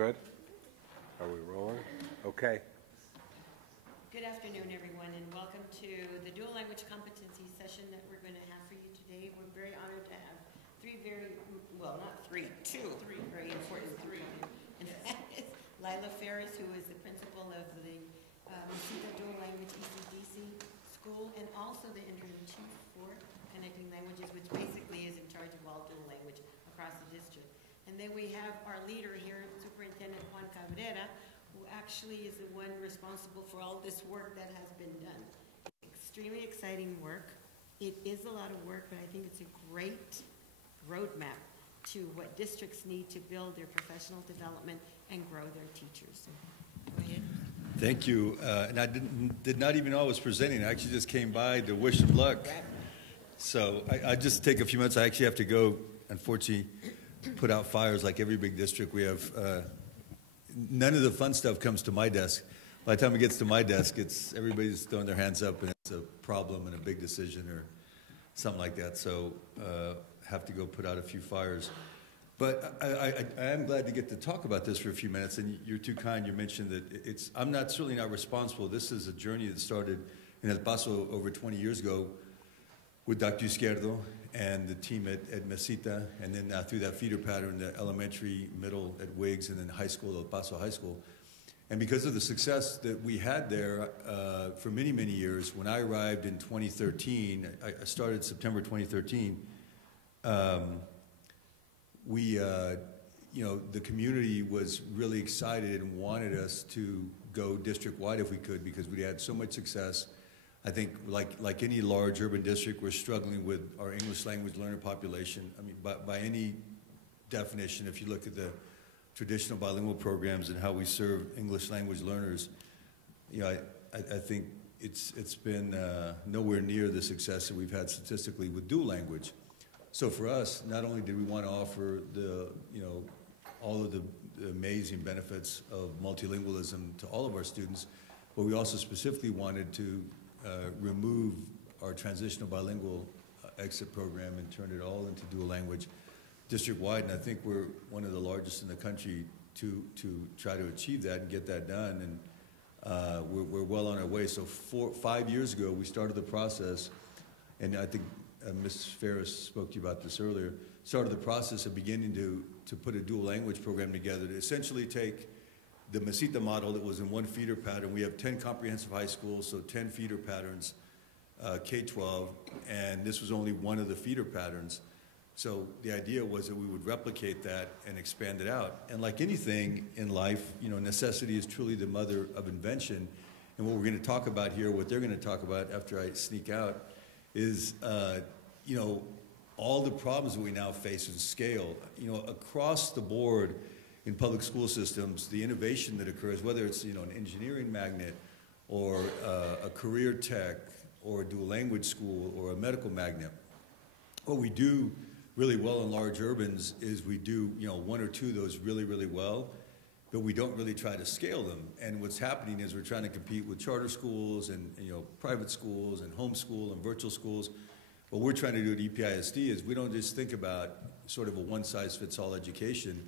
good? Are we rolling? Okay. Good afternoon, everyone, and welcome to the dual language competency session that we're going to have for you today. We're very honored to have two very important. In fact, Laila Ferris, who is the principal of the Dual Language ECDC school, and also the interim chief for Connecting Languages, which basically is in charge of all dual language across the district. And then we have our leader here, Superintendent Juan Cabrera, who actually is the one responsible for all this work that has been done. Extremely exciting work. It is a lot of work, but I think it's a great roadmap to what districts need to build their professional development and grow their teachers. So, go ahead. Thank you. And I did not even know I was presenting. I actually just came by to wish them luck. So I just take a few minutes. I actually have to go, unfortunately, put out fires like every big district. We have none of the fun stuff comes to my desk. By the time it gets to my desk, it's everybody's throwing their hands up and it's a problem and a big decision or something like that. So have to go put out a few fires. But I am glad to get to talk about this for a few minutes. And you're too kind. You mentioned that I'm certainly not responsible. This is a journey that started in El Paso over 20 years ago with Dr. Izquierdo and the team at Mesita, and then through that feeder pattern, the elementary, middle at Wiggs, and then high school, El Paso High School. And because of the success that we had there for many, many years, when I arrived in 2013, I started September 2013, the community was really excited and wanted us to go district-wide if we could because we had so much success. I think like any large urban district, we're struggling with our English language learner population. I mean, by any definition, if you look at the traditional bilingual programs and how we serve English language learners, I think it's been nowhere near the success that we've had statistically with dual language. So for us, not only did we want to offer all of the amazing benefits of multilingualism to all of our students, but we also specifically wanted to remove our transitional bilingual exit program and turn it all into dual language district-wide. And I think we're one of the largest in the country to try to achieve that and get that done. And we're well on our way. So 5 years ago, we started the process, and I think Ms. Ferris spoke to you about this earlier, started the process of beginning to put a dual language program together to essentially take the Mesita model that was in one feeder pattern. We have 10 comprehensive high schools, so 10 feeder patterns, K-12, and this was only one of the feeder patterns. So the idea was that we would replicate that and expand it out. And like anything in life, necessity is truly the mother of invention. And what we're going to talk about here, what they're going to talk about after I sneak out, is all the problems that we now face with scale. Across the board, in public school systems, the innovation that occurs, whether it's an engineering magnet or a career tech or a dual language school or a medical magnet, what we do really well in large urbans is we do one or two of those really, really well, but we don't really try to scale them. And what's happening is we're trying to compete with charter schools and private schools and homeschool and virtual schools. What we're trying to do at EPISD is we don't just think about sort of a one-size-fits-all education.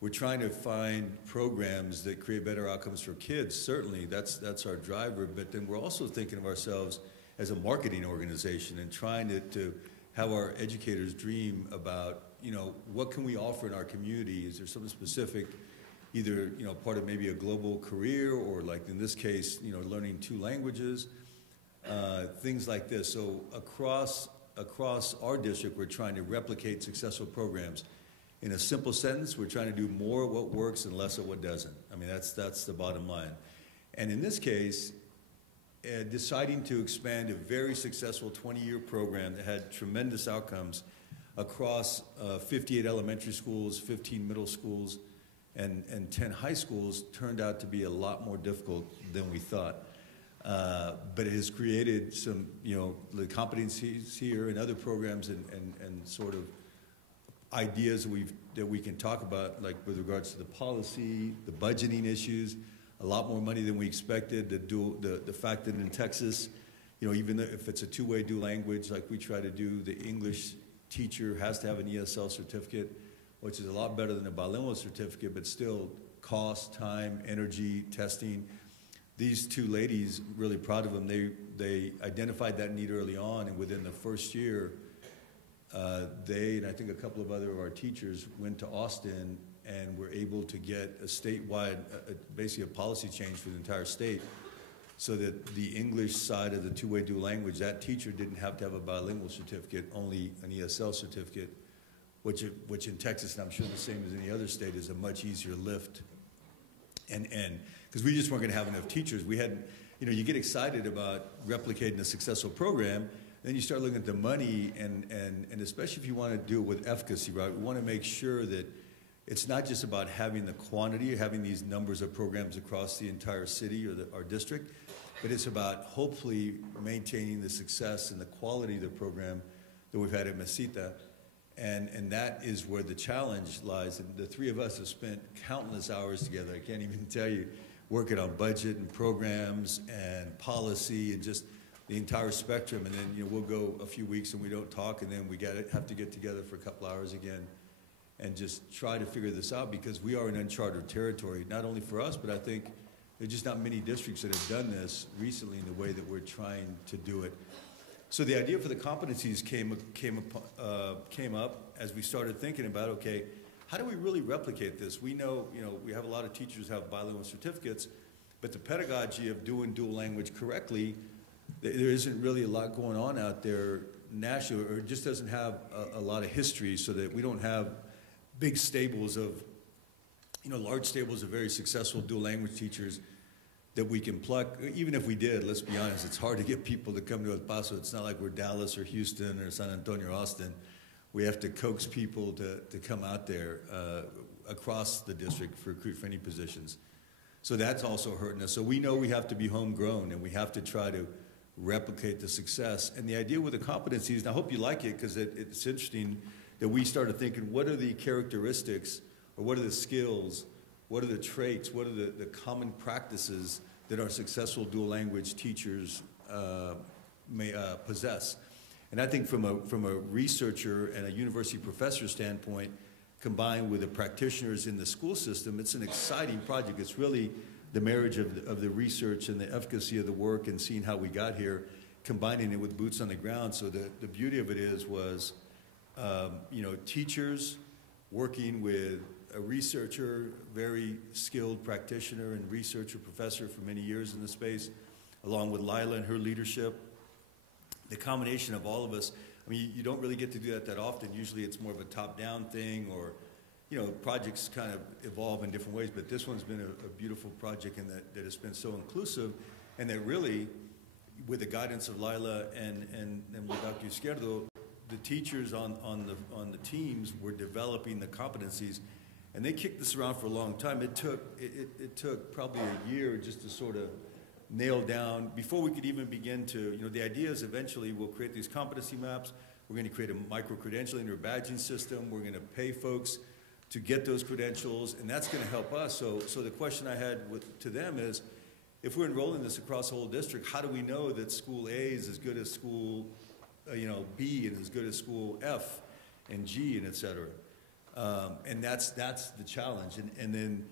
We're trying to find programs that create better outcomes for kids. Certainly, that's our driver. But then we're also thinking of ourselves as a marketing organization and trying to have our educators dream about, what can we offer in our community? Is there something specific, either, part of maybe a global career or like in this case, learning 2 languages, things like this. So across our district, we're trying to replicate successful programs. In a simple sentence, we're trying to do more of what works and less of what doesn't. I mean, that's the bottom line. And in this case, deciding to expand a very successful 20-year program that had tremendous outcomes across 58 elementary schools, 15 middle schools, and 10 high schools turned out to be a lot more difficult than we thought. But it has created some, the competencies here and other programs and sort of ideas that we can talk about, like with regards to the policy, the budgeting issues, a lot more money than we expected. The fact that in Texas, even if it's a two-way dual language, like we try to do, the English teacher has to have an ESL certificate, which is a lot better than a bilingual certificate, but still cost, time, energy, testing. These two ladies, really proud of them, they identified that need early on, and within the first year, they and I think a couple of other of our teachers went to Austin and were able to get a statewide, basically a policy change for the entire state, so that the English side of the two-way dual language, that teacher didn't have to have a bilingual certificate, only an ESL certificate, which in Texas, and I'm sure the same as any other state, is a much easier lift. And because we just weren't going to have enough teachers. We had, you get excited about replicating a successful program, then you start looking at the money, and especially if you want to do it with efficacy, right? We want to make sure that it's not just about having the quantity, having these numbers of programs across the entire city or our district, but it's about hopefully maintaining the success and the quality of the program that we've had at Mesita. And that is where the challenge lies. And the three of us have spent countless hours together. I can't even tell you, working on budget and programs and policy and just the entire spectrum. And then, we'll go a few weeks and we don't talk, and then we have to get together for a couple hours again and just try to figure this out, because we are in uncharted territory, not only for us, but I think there's just not many districts that have done this recently in the way that we're trying to do it. So the idea for the competencies came up as we started thinking about, okay, how do we really replicate this? We know, we have a lot of teachers who have bilingual certificates, but the pedagogy of doing dual language correctly, there isn't really a lot going on out there nationally, or it just doesn't have a lot of history, so that we don't have big stables of, large stables of very successful dual language teachers that we can pluck. Even if we did, let's be honest, it's hard to get people to come to El Paso. It's not like we're Dallas or Houston or San Antonio or Austin. We have to coax people to come out there across the district for recruit for any positions. So that's also hurting us. So we know we have to be homegrown, and we have to try to replicate the success. And the idea with the competencies, and I hope you like it, because it's interesting that we started thinking, what are the characteristics, or what are the skills, what are the traits, what are the common practices that our successful dual language teachers may possess. And I think from a researcher and a university professor standpoint, combined with the practitioners in the school system, it's an exciting project. It's really the marriage of the research and the efficacy of the work and seeing how we got here, combining it with boots on the ground. So the beauty of it was, teachers working with a researcher, very skilled practitioner and researcher professor for many years in the space, along with Laila and her leadership. The combination of all of us, you don't really get to do that often. Usually it's more of a top-down thing, or, projects kind of evolve in different ways, but this one's been a beautiful project, and that it's been so inclusive, and that really, with the guidance of Laila and with Dr. Izquierdo, the teachers on the teams were developing the competencies, and they kicked this around for a long time. It took probably a year just to sort of nail down before we could even begin to, the idea is eventually we'll create these competency maps. We're going to create a micro-credentialing or badging system. We're going to pay folks to get those credentials, and that's going to help us. So the question I had to them is, if we're enrolling this across the whole district, how do we know that school A is as good as school B and as good as school F and G and et cetera? And that's the challenge. And then,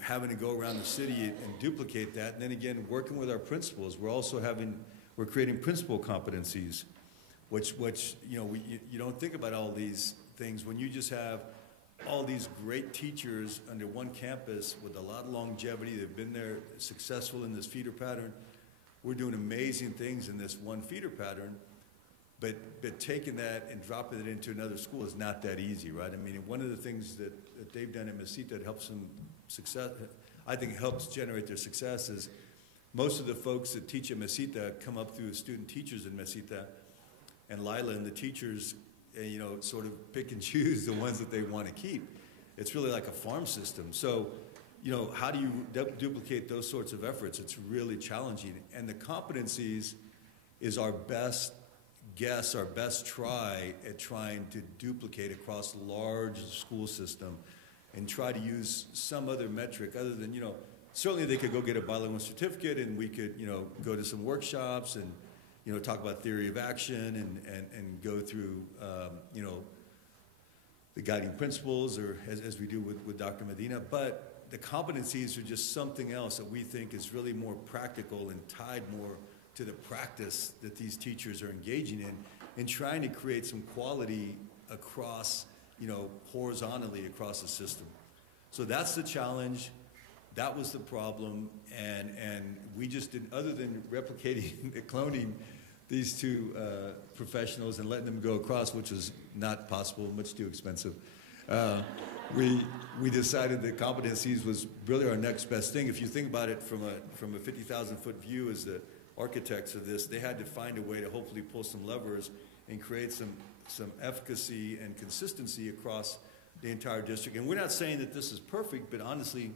having to go around the city and duplicate that. And then again, working with our principals, we're creating principal competencies, which you don't think about all these things when you just have all these great teachers under one campus with a lot of longevity. They've been there, successful in this feeder pattern. We're doing amazing things in this one feeder pattern. But taking that and dropping it into another school is not that easy, right? One of the things that they've done at Mesita that helps them success, I think helps generate their success, is most of the folks that teach at Mesita come up through student teachers in Mesita, and Laila and the teachers, sort of pick and choose the ones that they want to keep. It's really like a farm system. So, how do you duplicate those sorts of efforts? It's really challenging. And the competencies is our best guess, our best try at trying to duplicate across a large school system and try to use some other metric other than, certainly they could go get a bilingual certificate, and we could, go to some workshops and, talk about theory of action and go through, the guiding principles, or as we do with Dr. Medina. But the competencies are just something else that we think is really more practical and tied more to the practice that these teachers are engaging in trying to create some quality across, horizontally across the system. So that's the challenge. That was the problem, and we just didn't, other than replicating, cloning these two professionals and letting them go across, which was not possible, much too expensive. We decided that competencies was really our next best thing. If you think about it from a 50,000-foot view as the architects of this, they had to find a way to hopefully pull some levers and create some efficacy and consistency across the entire district. And we're not saying that this is perfect, but honestly,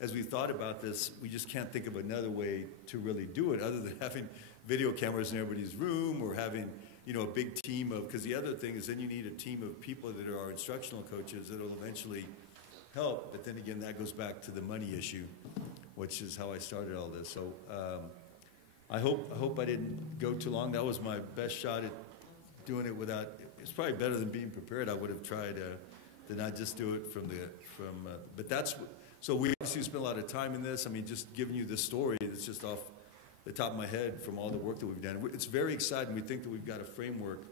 as we thought about this, we just can't think of another way to really do it other than having video cameras in everybody's room or having, a big team of, because the other thing is then you need a team of people that are our instructional coaches that will eventually help. But then again, that goes back to the money issue, which is how I started all this. So I hope I didn't go too long. That was my best shot at doing it without, it's probably better than being prepared. I would have tried to not just do it but that's, so we obviously spent a lot of time in this. I mean, just giving you this story, it's just off the top of my head from all the work that we've done. It's very exciting. We think that we've got a framework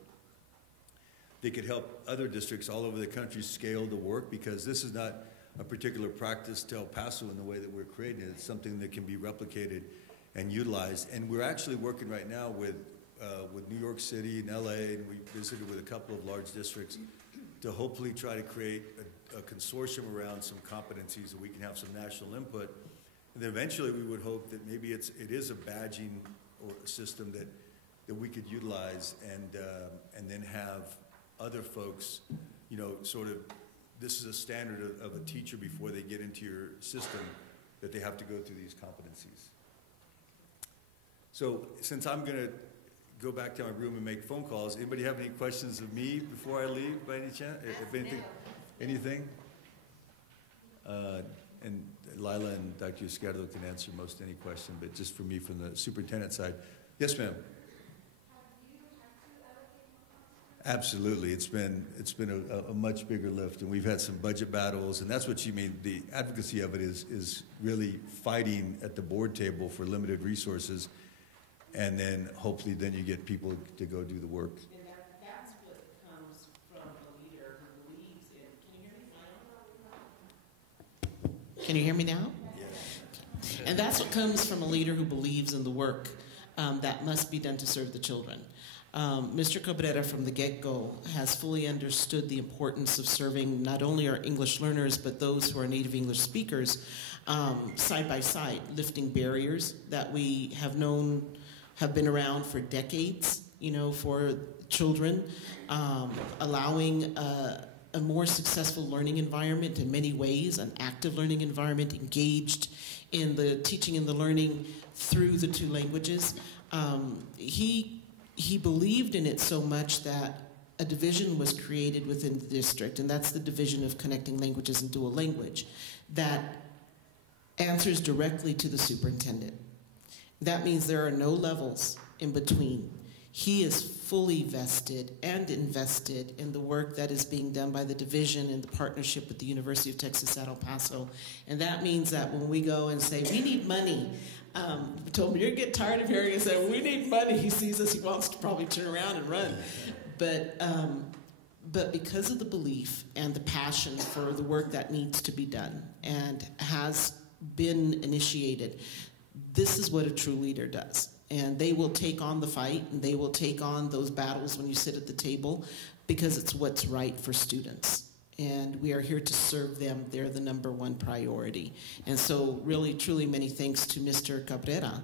that could help other districts all over the country scale the work, because this is not a particular practice to El Paso in the way that we're creating it. It's something that can be replicated and utilized. And we're actually working right now with New York City and LA, and we visited with a couple of large districts to hopefully try to create a consortium around some competencies that we can have some national input. And then eventually we would hope that maybe it is a badging or a system that we could utilize and then have other folks, sort of, this is a standard of a teacher before they get into your system, that they have to go through these competencies. So since I'm going to go back to my room and make phone calls, anybody have any questions of me before I leave by any chance? If anything? And Laila and Dr. Izquierdo can answer most any question, but just for me from the superintendent side. Yes, ma'am. Absolutely, it's been a much bigger lift, and we've had some budget battles, and that's what you mean. The advocacy of it is really fighting at the board table for limited resources, and then hopefully then you get people to go do the work. And that's what comes from a leader who believes in. Can you hear me now? Yes. And that's what comes from a leader who believes in the work that must be done to serve the children. Mr. Cabrera from the get-go has fully understood the importance of serving not only our English learners, but those who are native English speakers side by side, lifting barriers that we have known have been around for decades, for children, allowing a more successful learning environment in many ways, an active learning environment, engaged in the teaching and the learning through the two languages. He believed in it so much that a division was created within the district, and that's the division of connecting languages and dual language, that answers directly to the superintendent. That means there are no levels in between. He is fully vested and invested in the work that is being done by the division in the partnership with the University of Texas at El Paso. And that means that when we go and say, we need money, we told him, you're getting tired of hearing us say, we need money. He sees us, he wants to probably turn around and run. But because of the belief and the passion for the work that needs to be done and has been initiated, this is what a true leader does. And they will take on the fight, and they will take on those battles when you sit at the table, because it's what's right for students. And we are here to serve them. They're the #1 priority. And so really, truly many thanks to Mr. Cabrera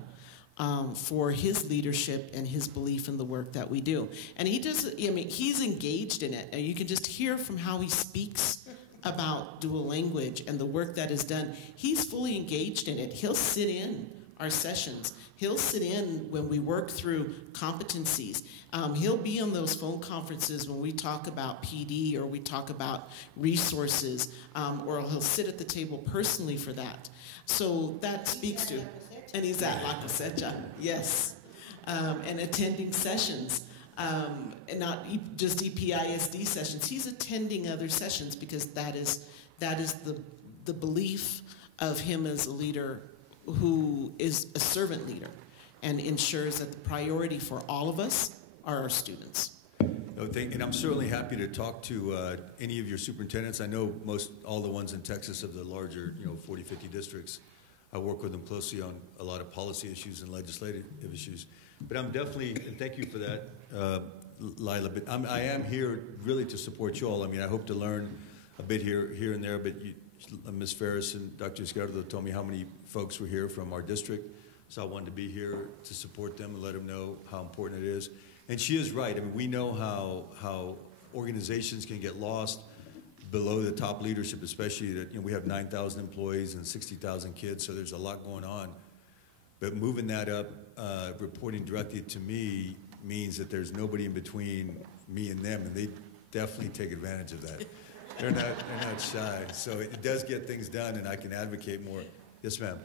for his leadership and his belief in the work that we do. And he's engaged in it. And you can just hear from how he speaks about dual language and the work that is done. He's fully engaged in it. He'll sit in our sessions. He'll sit in when we work through competencies. He'll be on those phone conferences when we talk about PD or we talk about resources, or he'll sit at the table personally for that. So that speaks to, and he's at La Cosecha, yes, and attending sessions, and not just EPISD sessions. He's attending other sessions because that is the belief of him as a leader who is a servant leader and ensures that the priority for all of us are our students. No, and I'm certainly happy to talk to any of your superintendents. I know all the ones in Texas of the larger, 40, 50 districts. I work with them closely on a lot of policy issues and legislative issues. But I'm definitely, and thank you for that, Laila, but I am here really to support you all. I mean, I hope to learn a bit here and there, but Ms. Ferris and Dr. Izquierdo told me how many folks were here from our district, so I wanted to be here to support them and let them know how important it is. And she is right. I mean, we know how organizations can get lost below the top leadership, especially that we have 9,000 employees and 60,000 kids, so there's a lot going on. But moving that up, reporting directly to me means that there's nobody in between me and them, and they definitely take advantage of that. They're not shy, so it does get things done, and I can advocate more. Yes, ma'am.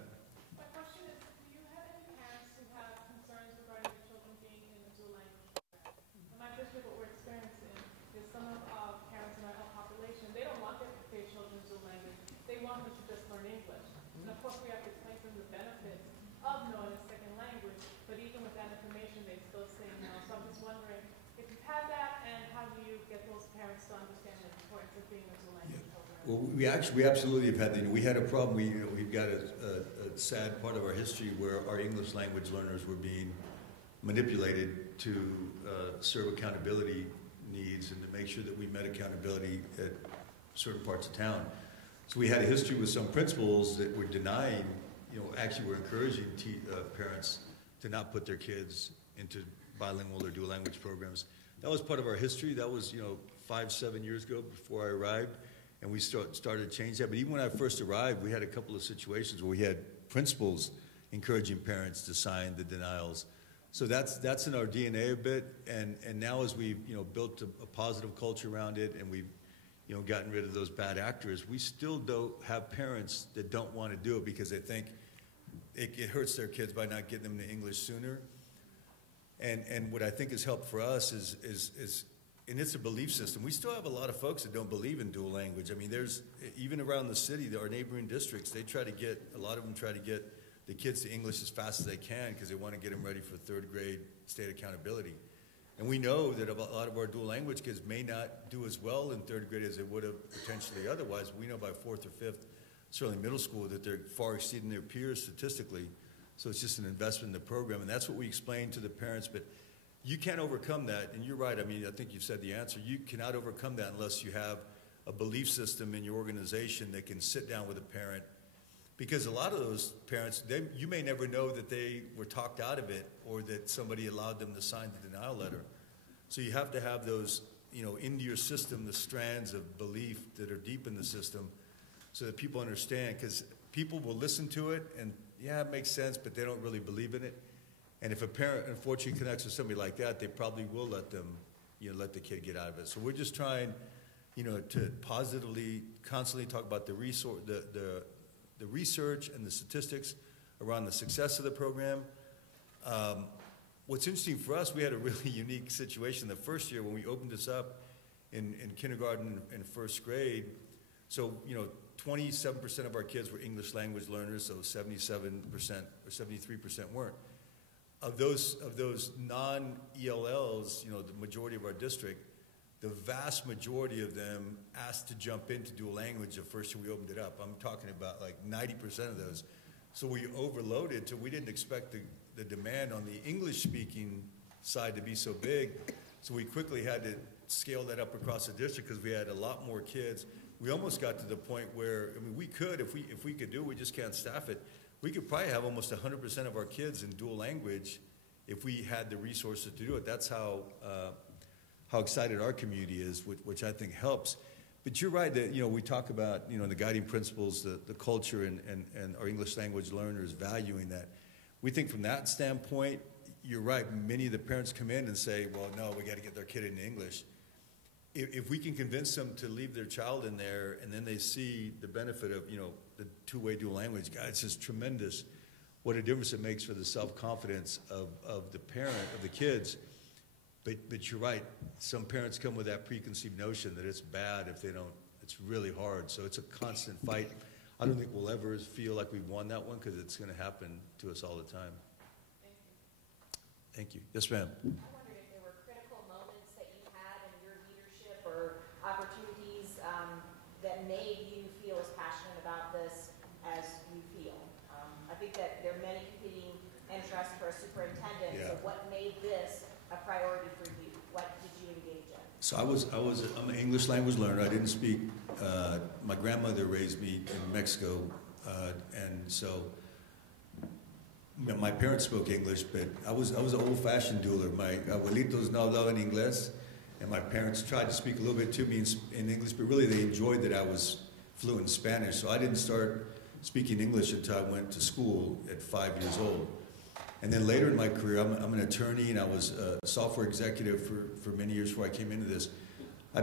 My question is, do you have any parents who have concerns regarding their children being in the dual language program? In my district, what we're experiencing is some of our parents in our health population, they don't want their children dual language. They want them to just learn English. And of course, we have to explain to them the benefits of knowing a second language, but even with that information, they still say no. So I'm just wondering if you've had that, and how do you get those parents to understand the importance of being a dual language program? Well, we absolutely have had that. We had a problem. We've got a sad part of our history where our English language learners were being manipulated to serve accountability needs and to make sure that we met accountability at certain parts of town. So we had a history with some principals that were denying, actually were encouraging parents to not put their kids into bilingual or dual language programs. That was part of our history. That was, 5-7 years ago before I arrived, and we started to change that. But even when I first arrived, we had a couple of situations where we had principals encouraging parents to sign the denials. So that's in our DNA a bit, and now as we've built a positive culture around it, and we've gotten rid of those bad actors, we still don't have parents that don't want to do it because they think it hurts their kids by not getting them to English sooner. And what I think has helped for us is and it's a belief system. We still have a lot of folks that don't believe in dual language. I mean, there's, even around the city, our neighboring districts, a lot of them try to get the kids to English as fast as they can because they want to get them ready for third grade state accountability. And we know that a lot of our dual language kids may not do as well in third grade as they would have potentially otherwise. We know by fourth or fifth, certainly middle school, that they're far exceeding their peers statistically. So it's just an investment in the program, and that's what we explain to the parents. But you can't overcome that, and you're right. I mean, I think you've said the answer. You cannot overcome that unless you have a belief system in your organization that can sit down with a parent. Because a lot of those parents, you may never know that they were talked out of it or that somebody allowed them to sign the denial letter. So you have to have those, into your system, the strands of belief that are deep in the system so that people understand. Because people will listen to it and, yeah, it makes sense, but they don't really believe in it. And if a parent, unfortunately, connects with somebody like that, they probably will let them, let the kid get out of it. So we're just trying, to positively, constantly talk about the research and the statistics around the success of the program. What's interesting for us, we had a really unique situation the first year when we opened this up in kindergarten and first grade. So, 27% of our kids were English language learners, so 77% or 73% weren't. Of those non-ELLs, the majority of our district, the vast majority of them asked to jump into dual language the first year we opened it up. I'm talking about like 90% of those. So we overloaded, so we didn't expect the demand on the English-speaking side to be so big. So we quickly had to scale that up across the district because we had a lot more kids. We almost got to the point where, we could, if we could do it, we just can't staff it. We could probably have almost 100% of our kids in dual language if we had the resources to do it. That's how excited our community is, which I think helps. But you're right that, we talk about, the guiding principles, the culture and our English language learners valuing that. We think from that standpoint, you're right. Many of the parents come in and say, well, no, we got to get their kid into English. If we can convince them to leave their child in there and then they see the benefit of, the two-way dual language, God, it's just tremendous what a difference it makes for the self-confidence of the parent, of the kids. But you're right. Some parents come with that preconceived notion that it's bad if they don't, it's really hard. So it's a constant fight. I don't think we'll ever feel like we've won that one because it's going to happen to us all the time. Thank you. Yes, ma'am. I wondered if there were critical moments that you had in your leadership or opportunities that made you feel as passionate about this as you feel. I think that there are many competing interests for a superintendent. Yeah. So what made this a priority for you? What did you engage in? So I'm an English language learner. I didn't speak, my grandmother raised me in Mexico, and so my parents spoke English, but I was an old-fashioned dueler. My abuelitos no hablaban inglés, and my parents tried to speak a little bit to me in English, but really they enjoyed that I was fluent in Spanish. So I didn't start speaking English until I went to school at 5 years old. And then later in my career, I'm an attorney, and I was a software executive for many years before I came into this. I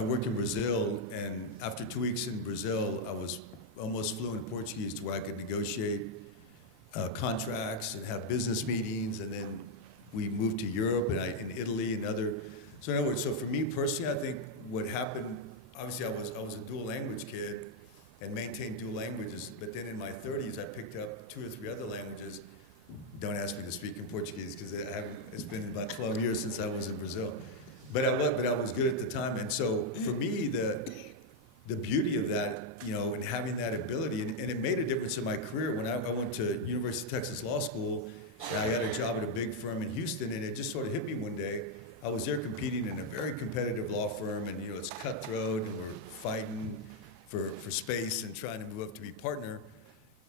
worked in Brazil, and after 2 weeks in Brazil, I was almost fluent in Portuguese to where I could negotiate contracts and have business meetings, and then we moved to Europe and Italy and other. So in other words, so for me personally, I think what happened, obviously I was a dual language kid and maintained dual languages, but then in my 30s, I picked up 2 or 3 other languages. Don't ask me to speak in Portuguese because it's been about 12 years since I was in Brazil. But I was good at the time. And so for me, the beauty of that, you know, and having that ability, and it made a difference in my career. When I went to University of Texas Law School, and I had a job at a big firm in Houston, and it just sort of hit me one day. I was there competing in a very competitive law firm, and, you know, it's cutthroat, and we're fighting for space and trying to move up to be partner.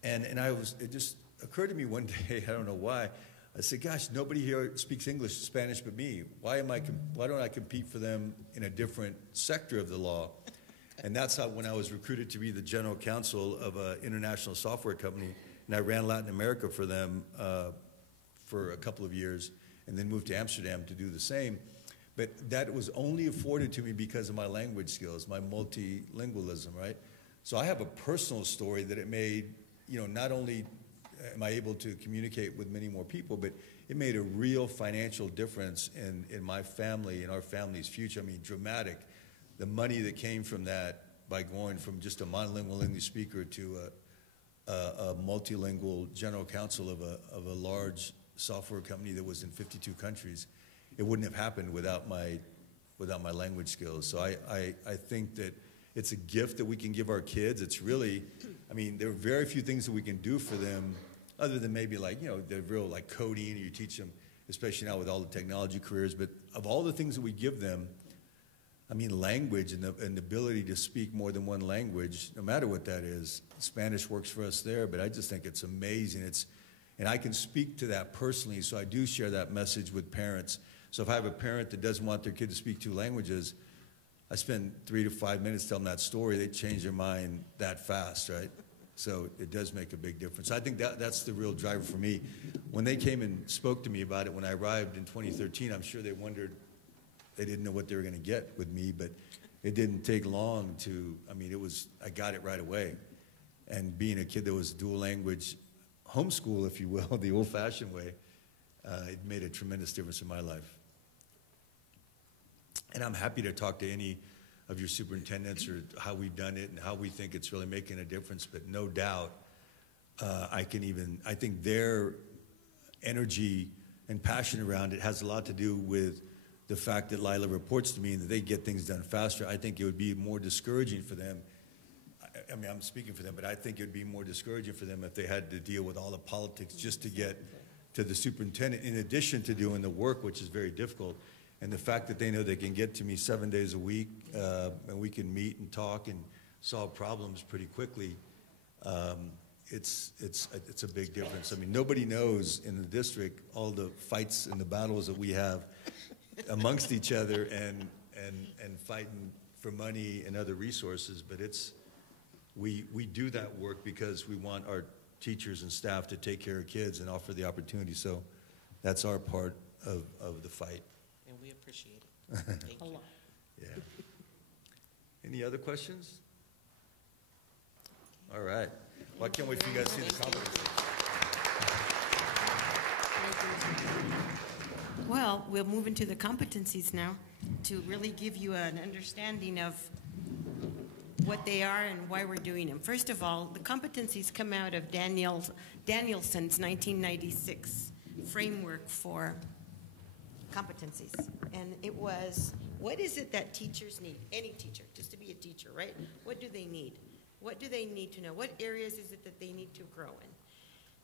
And it just occurred to me one day, I don't know why, I said, gosh, nobody here speaks English, Spanish but me. Why don't I compete for them in a different sector of the law? And that's how, when I was recruited to be the general counsel of an international software company, and I ran Latin America for them for a couple of years, and then moved to Amsterdam to do the same. But that was only afforded to me because of my language skills, my multilingualism, right? So I have a personal story that it made, you know, not only am I able to communicate with many more people, but it made a real financial difference in my family and our family's future. I mean, dramatic. The money that came from that by going from just a monolingual English speaker to a multilingual general counsel of a large software company that was in 52 countries, it wouldn't have happened without my language skills. So I think that it's a gift that we can give our kids. It's really, I mean, there are very few things that we can do for them other than maybe like, you know, the real like coding, you teach them, especially now with all the technology careers. But of all the things that we give them, I mean, language and the ability to speak more than one language, no matter what that is, Spanish works for us there, but I just think it's amazing. And I can speak to that personally, so I do share that message with parents. So if I have a parent that doesn't want their kid to speak 2 languages, I spend 3 to 5 minutes telling that story. They change their mind that fast, right? So it does make a big difference. I think that's the real driver for me. When they came and spoke to me about it when I arrived in 2013, I'm sure they wondered, they didn't know what they were going to get with me, but it didn't take long to, I mean, I got it right away. And being a kid that was dual language, homeschool, if you will, the old-fashioned way, it made a tremendous difference in my life. And I'm happy to talk to any of your superintendents or how we've done it and how we think it's really making a difference, but no doubt I think their energy and passion around it has a lot to do with the fact that Laila reports to me and that they get things done faster. I think it would be more discouraging for them. I mean, I'm speaking for them, but I think it would be more discouraging for them if they had to deal with all the politics just to get to the superintendent, in addition to doing the work, which is very difficult. And the fact that they know they can get to me 7 days a week, and we can meet and talk and solve problems pretty quickly, it's a big difference. I mean, nobody knows in the district all the fights and the battles that we have amongst each other and fighting for money and other resources, but we do that work because we want our teachers and staff to take care of kids and offer the opportunity. So that's our part of the fight. And we appreciate it. Thank you. Yeah. Any other questions? All right. Well, I can't wait for you guys to see the competencies. Well, we'll move into the competencies now to really give you an understanding of what they are and why we're doing them. First of all, the competencies come out of Danielson's 1996 framework for competencies. And it was, what is it that teachers need? Any teacher, just to be a teacher, right? What do they need? What do they need to know? What areas is it that they need to grow in?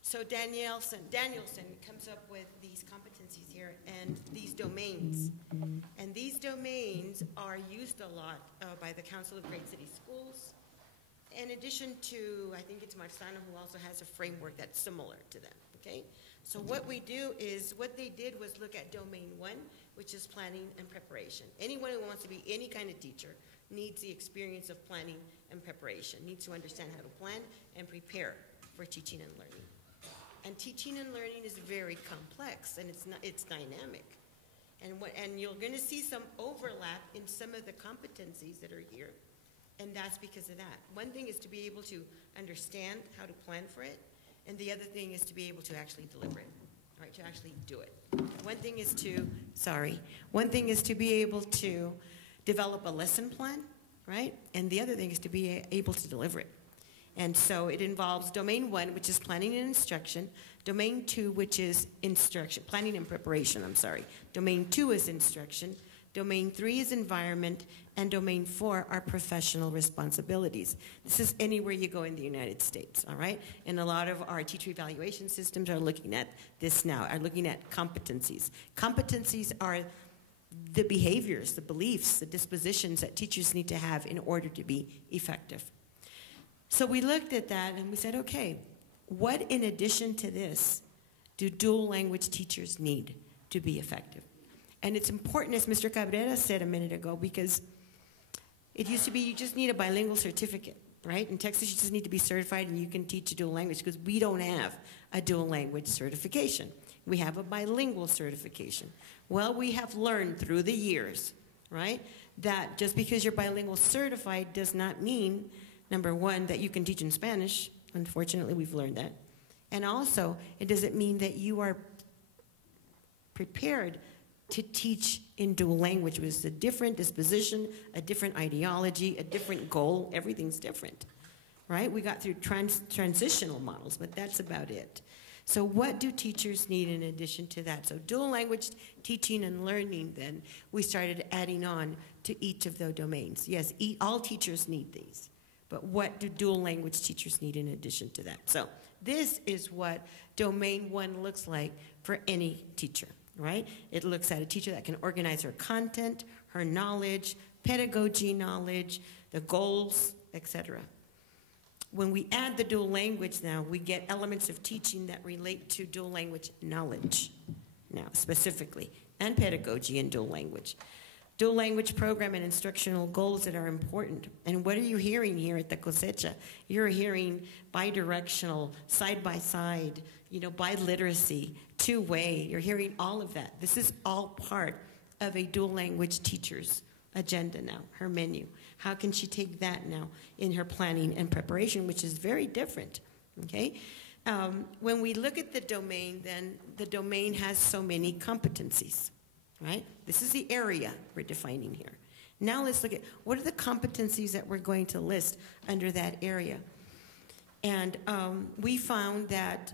So Danielson comes up with these competencies here and these domains. And these domains are used a lot by the Council of Great City Schools. In addition to, I think it's Marzano who also has a framework that's similar to them, okay? So what we do is, what they did was look at domain 1, which is planning and preparation. Anyone who wants to be any kind of teacher needs the experience of planning and preparation, needs to understand how to plan and prepare for teaching and learning. And teaching and learning is very complex, and it's dynamic. And you're going to see some overlap in some of the competencies that are here, and that's because of that. One thing is to be able to understand how to plan for it, and the other thing is to be able to actually deliver it, right? To actually do it. One thing is to be able to develop a lesson plan, right? And the other thing is to be able to deliver it. And so it involves domain 1, which is planning and instruction, domain 2, which is instruction, planning and preparation, I'm sorry. Domain 2 is instruction, domain 3 is environment, and domain 4 are professional responsibilities. This is anywhere you go in the United States, all right? And a lot of our teacher evaluation systems are looking at this now, are looking at competencies. Competencies are the behaviors, the beliefs, the dispositions that teachers need to have in order to be effective. So we looked at that and we said, okay, what in addition to this do dual language teachers need to be effective? And it's important, as Mr. Cabrera said a minute ago, because it used to be you just need a bilingual certificate, right? In Texas, you just need to be certified and you can teach a dual language, because we don't have a dual language certification. We have a bilingual certification. Well, we have learned through the years, right, that just because you're bilingual certified does not mean, number one, that you can teach in Spanish. Unfortunately, we've learned that. And also, it doesn't mean that you are prepared to teach in dual language, which is a different disposition, a different ideology, a different goal. Everything's different, right? We got through transitional models, but that's about it. So what do teachers need in addition to that? So dual language teaching and learning, then, we started adding on to each of those domains. Yes, all teachers need these. But what do dual language teachers need in addition to that? So this is what domain 1 looks like for any teacher, right? It looks at a teacher that can organize her content, her knowledge, pedagogy knowledge, the goals, etc. When we add the dual language now, we get elements of teaching that relate to dual language knowledge now, specifically, and pedagogy in dual language. Dual language program and instructional goals that are important. And what are you hearing here at the Cosecha? You're hearing bidirectional, side-by-side, biliteracy, two-way. You're hearing all of that. This is all part of a dual language teacher's agenda now, her menu. How can she take that now in her planning and preparation, which is very different, okay? When we look at the domain, then the domain has so many competencies. Right? This is the area we're defining here. Now let's look at what are the competencies that we're going to list under that area. And we found that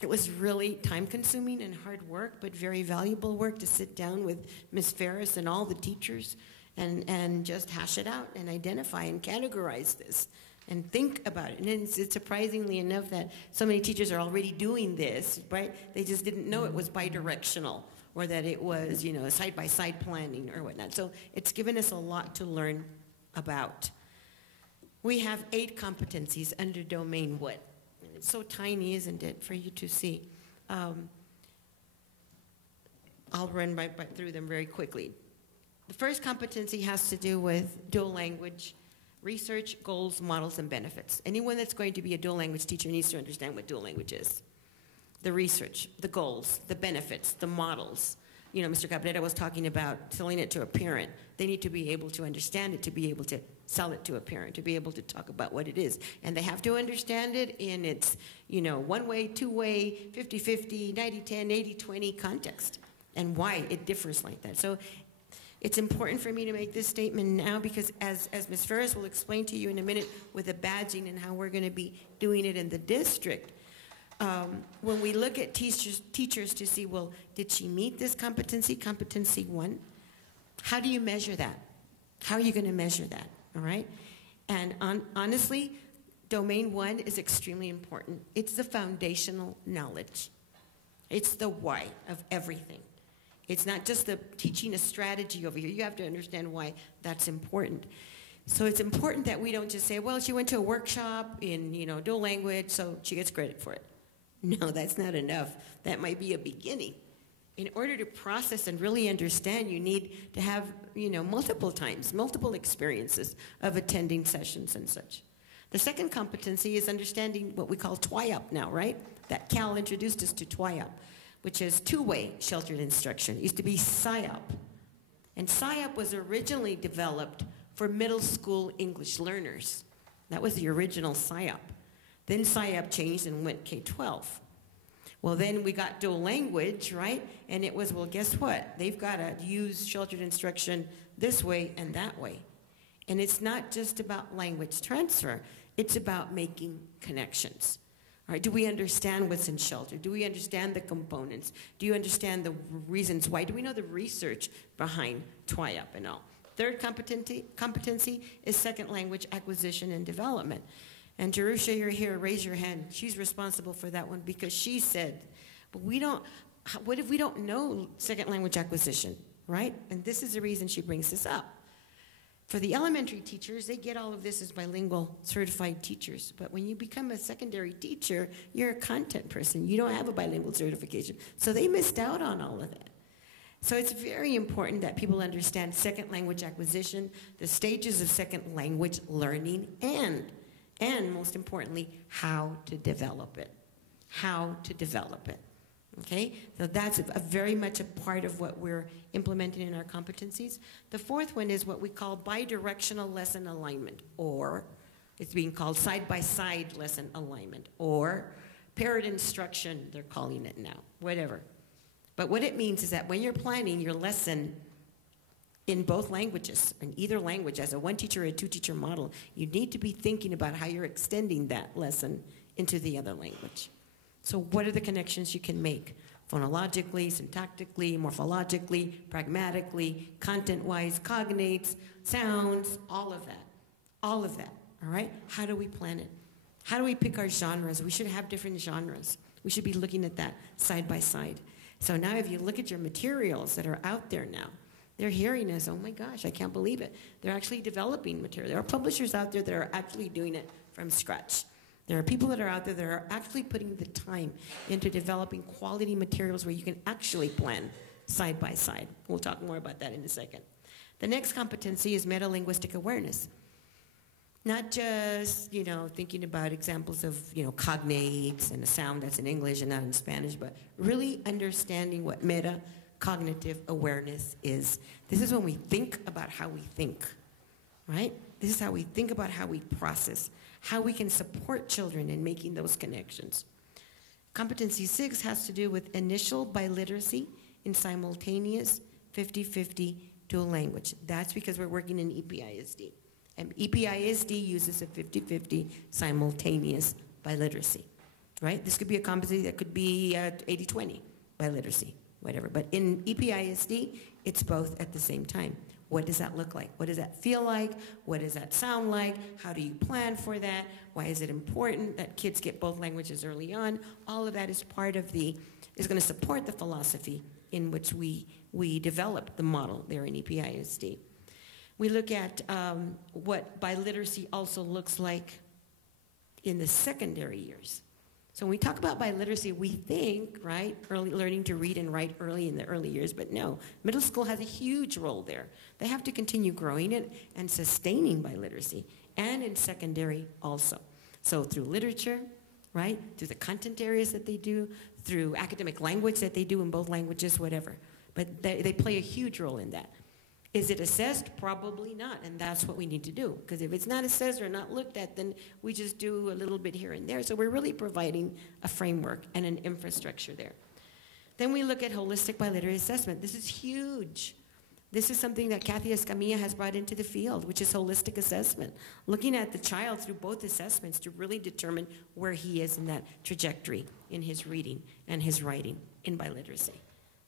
it was really time-consuming and hard work, but very valuable work to sit down with Ms. Ferris and all the teachers and just hash it out and identify and categorize this and think about it. And it's surprisingly enough that so many teachers are already doing this, right? They just didn't know it was bidirectional, or that it was, side-by-side planning or whatnot. So it's given us a lot to learn about. We have 8 competencies under domain 1. It's so tiny, isn't it, for you to see? I'll run through them very quickly. The first competency has to do with dual language, research, goals, models, and benefits. Anyone that's going to be a dual language teacher needs to understand what dual language is. The research, the goals, the benefits, the models. Mr. Cabrera was talking about selling it to a parent. They need to be able to understand it, to be able to sell it to a parent, to be able to talk about what it is. And they have to understand it in its, one-way, two-way, 50-50, 90-10, 80-20 context, and why it differs like that. So It's important for me to make this statement now because as Ms. Ferris will explain to you in a minute with the badging and how we're going to be doing it in the district, when we look at teachers to see, well, did she meet this competency 1? How do you measure that? How are you going to measure that, all right? And honestly, domain 1 is extremely important. It's the foundational knowledge. It's the why of everything. It's not just the teaching a strategy over here. You have to understand why that's important. So it's important that we don't just say, well, she went to a workshop in, dual language, so she gets credit for it. No, that's not enough. That might be a beginning. In order to process and really understand, you need to have, multiple experiences of attending sessions and such. The second competency is understanding what we call TWIUP now, right? That Cal introduced us to TWIUP, which is two-way sheltered instruction. It used to be SIOP. And SIOP was originally developed for middle school English learners. That was the original SIOP. Then SIOP changed and went K-12. Well, then we got dual language, right? And it was, well, guess what? They've got to use sheltered instruction this way and that way. And it's not just about language transfer. It's about making connections. All right, do we understand what's in shelter? Do we understand the components? Do you understand the reasons why? Do we know the research behind TWIUP and all? Third competency is second language acquisition and development. And Jerusha, you're here, raise your hand. She's responsible for that one because she said, but what if we don't know second language acquisition, right? And this is the reason she brings this up. For the elementary teachers, they get all of this as bilingual certified teachers. But when you become a secondary teacher, you're a content person. You don't have a bilingual certification. So they missed out on all of that. So it's very important that people understand second language acquisition, the stages of second language learning, and most importantly, how to develop it. How to develop it. Okay, so that's very much a part of what we're implementing in our competencies. The fourth one is what we call bidirectional lesson alignment, or it's being called side-by-side lesson alignment, or paired instruction, they're calling it now, whatever. But what it means is that when you're planning your lesson in both languages, in either language, as a one-teacher or a two-teacher model, you need to be thinking about how you're extending that lesson into the other language. So what are the connections you can make? Phonologically, syntactically, morphologically, pragmatically, content-wise, cognates, sounds, all of that, all right? How do we plan it? How do we pick our genres? We should have different genres. We should be looking at that side by side. So now if you look at your materials that are out there now, they're hearing us, oh my gosh, I can't believe it. They're actually developing material. There are publishers out there that are actually doing it from scratch. There are people that are out there that are actually putting the time into developing quality materials where you can actually plan side by side. We'll talk more about that in a second. The next competency is metalinguistic awareness. Not just, thinking about examples of, cognates and a sound that's in English and not in Spanish, but really understanding what metacognitive awareness is. This is when we think about how we think, right? This is how we think about how we process, how we can support children in making those connections. Competency 6 has to do with initial biliteracy in simultaneous 50-50 dual language. That's because we're working in EPISD. And EPISD uses a 50-50 simultaneous biliteracy, right? This could be a competency that could be 80-20 biliteracy, whatever. But in EPISD, it's both at the same time. What does that look like? What does that feel like? What does that sound like? How do you plan for that? Why is it important that kids get both languages early on? All of that is part of is going to support the philosophy in which we develop the model there in EPISD. We look at what biliteracy also looks like in the secondary years. So when we talk about biliteracy, we think, right, learning to read and write early in the early years, but no, middle school has a huge role there. They have to continue growing it and sustaining biliteracy, and in secondary also. So through literature, right, through the content areas that they do, through academic language that they do in both languages, whatever. But they play a huge role in that. Is it assessed? Probably not, and that's what we need to do. Because if it's not assessed or not looked at, then we just do a little bit here and there. So we're really providing a framework and an infrastructure there. Then we look at holistic biliterary assessment. This is huge. This is something that Kathy Escamilla has brought into the field, which is holistic assessment, looking at the child through both assessments to really determine where he is in that trajectory in his reading and his writing in biliteracy.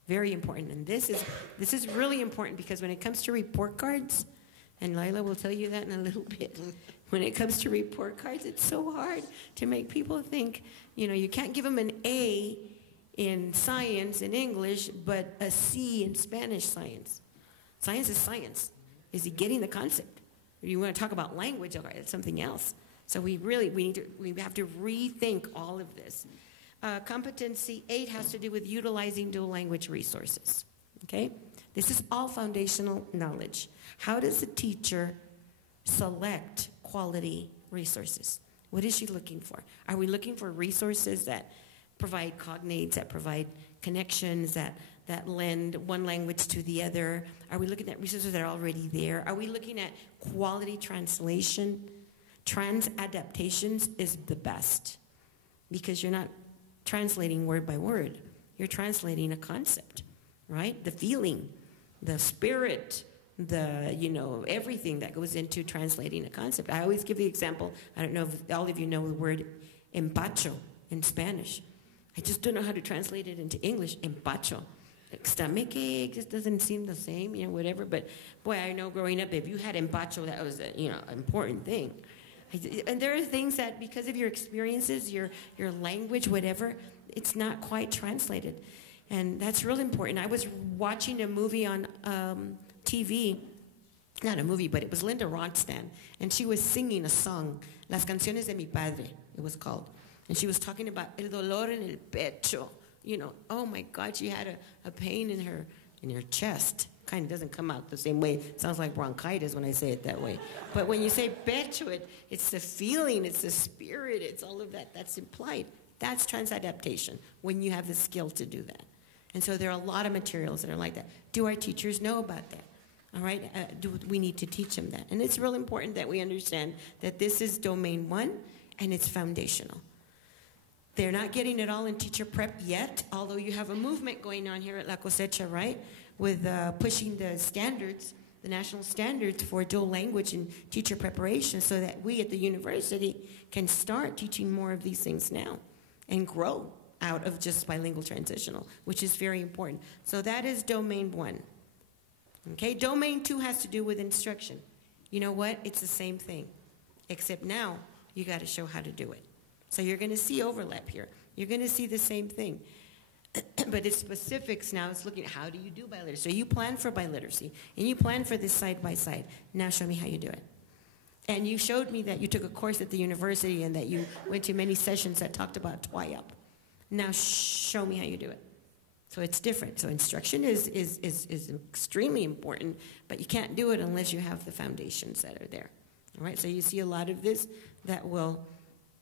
Very important. And this is really important because when it comes to report cards, and Laila will tell you that in a little bit, when it comes to report cards, it's so hard to make people think, you know, you can't give them an A in science and English, but a C in Spanish science. Science is science. Is he getting the concept? Or you want to talk about language? Okay, it's something else. So we have to rethink all of this. Competency 8 has to do with utilizing dual language resources. Okay, this is all foundational knowledge. How does a teacher select quality resources? What is she looking for? Are we looking for resources that provide cognates, that provide connections, that lend one language to the other? Are we looking at resources that are already there? Are we looking at quality translation? Trans-adaptations is the best because you're not translating word by word. You're translating a concept, right? The feeling, the spirit, everything that goes into translating a concept. I always give the example, I don't know if all of you know the word empacho in Spanish. I just don't know how to translate it into English, empacho. Stomach ache just doesn't seem the same, whatever. But boy, I know growing up, if you had empacho, that was an important thing. And there are things that because of your experiences, your language, whatever, it's not quite translated. And that's really important. I was watching a movie on TV, not a movie, but it was Linda Ronstadt, and she was singing a song, Las Canciones de mi Padre, it was called. And she was talking about el dolor en el pecho. Oh my God, she had a pain in her chest. Kind of doesn't come out the same way. It sounds like bronchitis when I say it that way. But when you say pecho, it's the feeling, it's the spirit, it's all of that. That's implied. That's transadaptation, when you have the skill to do that. And so there are a lot of materials that are like that. Do our teachers know about that? All right, do we need to teach them that? And it's real important that we understand that this is domain 1 and it's foundational. They're not getting it all in teacher prep yet, although you have a movement going on here at La Cosecha, right? With pushing the standards, the national standards for dual language and teacher preparation so that we at the university can start teaching more of these things now and grow out of just bilingual transitional, which is very important. So that is domain 1. Okay, domain 2 has to do with instruction. You know what? It's the same thing, except now you got to show how to do it. So you're going to see overlap here. You're going to see the same thing. But it's specifics now. It's looking at how do you do biliteracy. So you plan for biliteracy, and you plan for this side by side. Now show me how you do it. And you showed me that you took a course at the university and that you went to many sessions that talked about TWIUP. Now show me how you do it. So it's different. So instruction is extremely important, but you can't do it unless you have the foundations that are there. All right, so you see a lot of this that will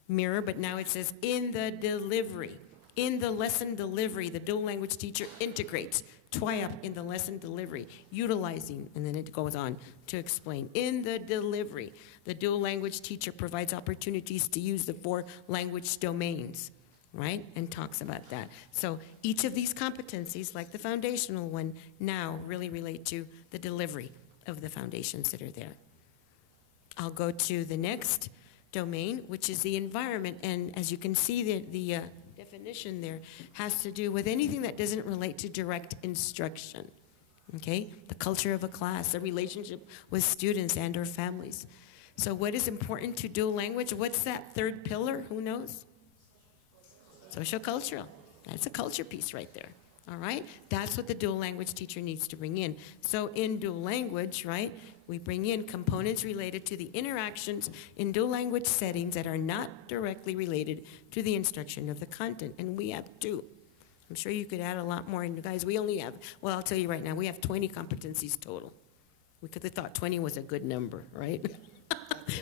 mirror, but now it says in the delivery. In the lesson delivery, the dual language teacher integrates TWIUP in the lesson delivery, utilizing, and then it goes on to explain. In the delivery, the dual language teacher provides opportunities to use the 4 language domains, right? And talks about that. So each of these competencies, like the foundational one, now really relate to the delivery of the foundations that are there. I'll go to the next domain, which is the environment. And as you can see, the definition there has to do with anything that doesn't relate to direct instruction. Okay? The culture of a class, the relationship with students and or families. So what is important to dual language? What's that third pillar? Who knows? Social cultural. That's a culture piece right there. All right? That's what the dual language teacher needs to bring in. So in dual language, right, we bring in components related to the interactions in dual language settings that are not directly related to the instruction of the content. And we have 2. I'm sure you could add a lot more. And guys, we only have, well, I'll tell you right now, we have 20 competencies total. We could have thought 20 was a good number, right?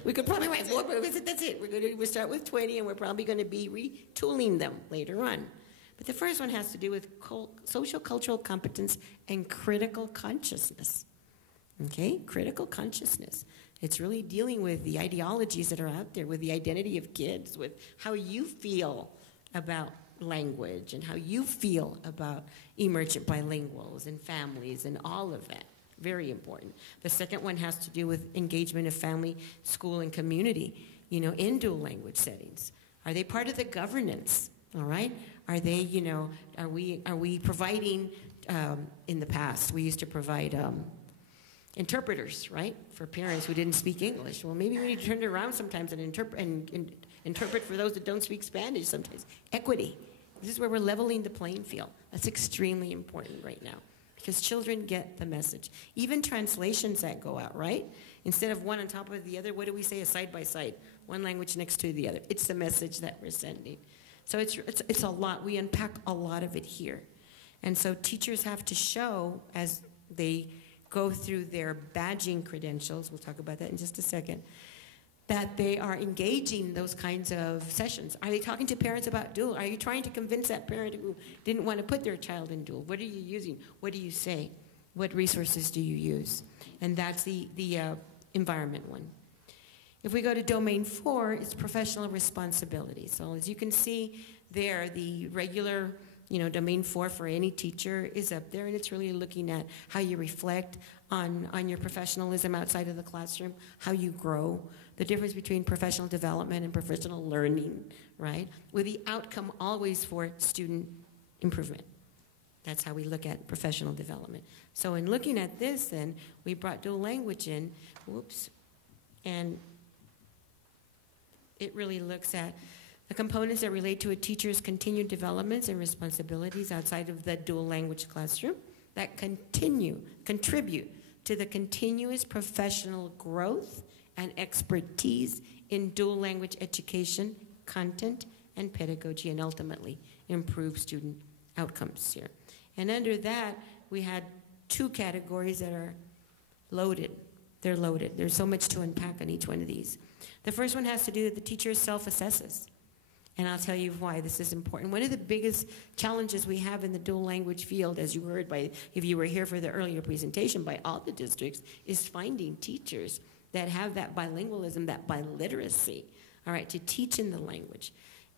We could probably write more, but that's it. We'll start with 20, and we're probably going to be retooling them later on. But the first one has to do with social cultural competence and critical consciousness. Okay, critical consciousness. It's really dealing with the ideologies that are out there, with the identity of kids, with how you feel about language and how you feel about emergent bilinguals and families and all of that. very important. The second one has to do with engagement of family, school, and community, in dual language settings. Are they part of the governance? All right? Are they, are we providing, in the past, we used to provide interpreters, right, for parents who didn't speak English. Well, maybe we need to turn it around sometimes and interpret for those that don't speak Spanish sometimes. Equity. This is where we're leveling the playing field. That's extremely important right now because children get the message. Even translations that go out, right? Instead of one on top of the other, what do we say? A side by side, one language next to the other. It's the message that we're sending. So it's a lot. We unpack a lot of it here. And so teachers have to show as they go through their badging credentials, we'll talk about that in just a second, that they are engaging those kinds of sessions. Are they talking to parents about dual? Are you trying to convince that parent who didn't want to put their child in dual? What are you using? What do you say? What resources do you use? And that's the environment one. If we go to domain 4, it's professional responsibility. So as you can see there, the regular domain 4 for any teacher is up there, and it's really looking at how you reflect on your professionalism outside of the classroom, how you grow, the difference between professional development and professional learning, right? With the outcome always for student improvement. That's how we look at professional development. So in looking at this then, we brought dual language in, and it really looks at the components that relate to a teacher's continued developments and responsibilities outside of the dual language classroom that contribute to the continuous professional growth and expertise in dual language education, content, and pedagogy, and ultimately improve student outcomes here. And under that, we had 2 categories that are loaded. They're loaded. There's so much to unpack on each one of these. The first one has to do with the teacher self-assesses. And I'll tell you why this is important. One of the biggest challenges we have in the dual language field, as you heard if you were here for the earlier presentation, by all the districts, is finding teachers that have that bilingualism, that biliteracy, all right, to teach in the language.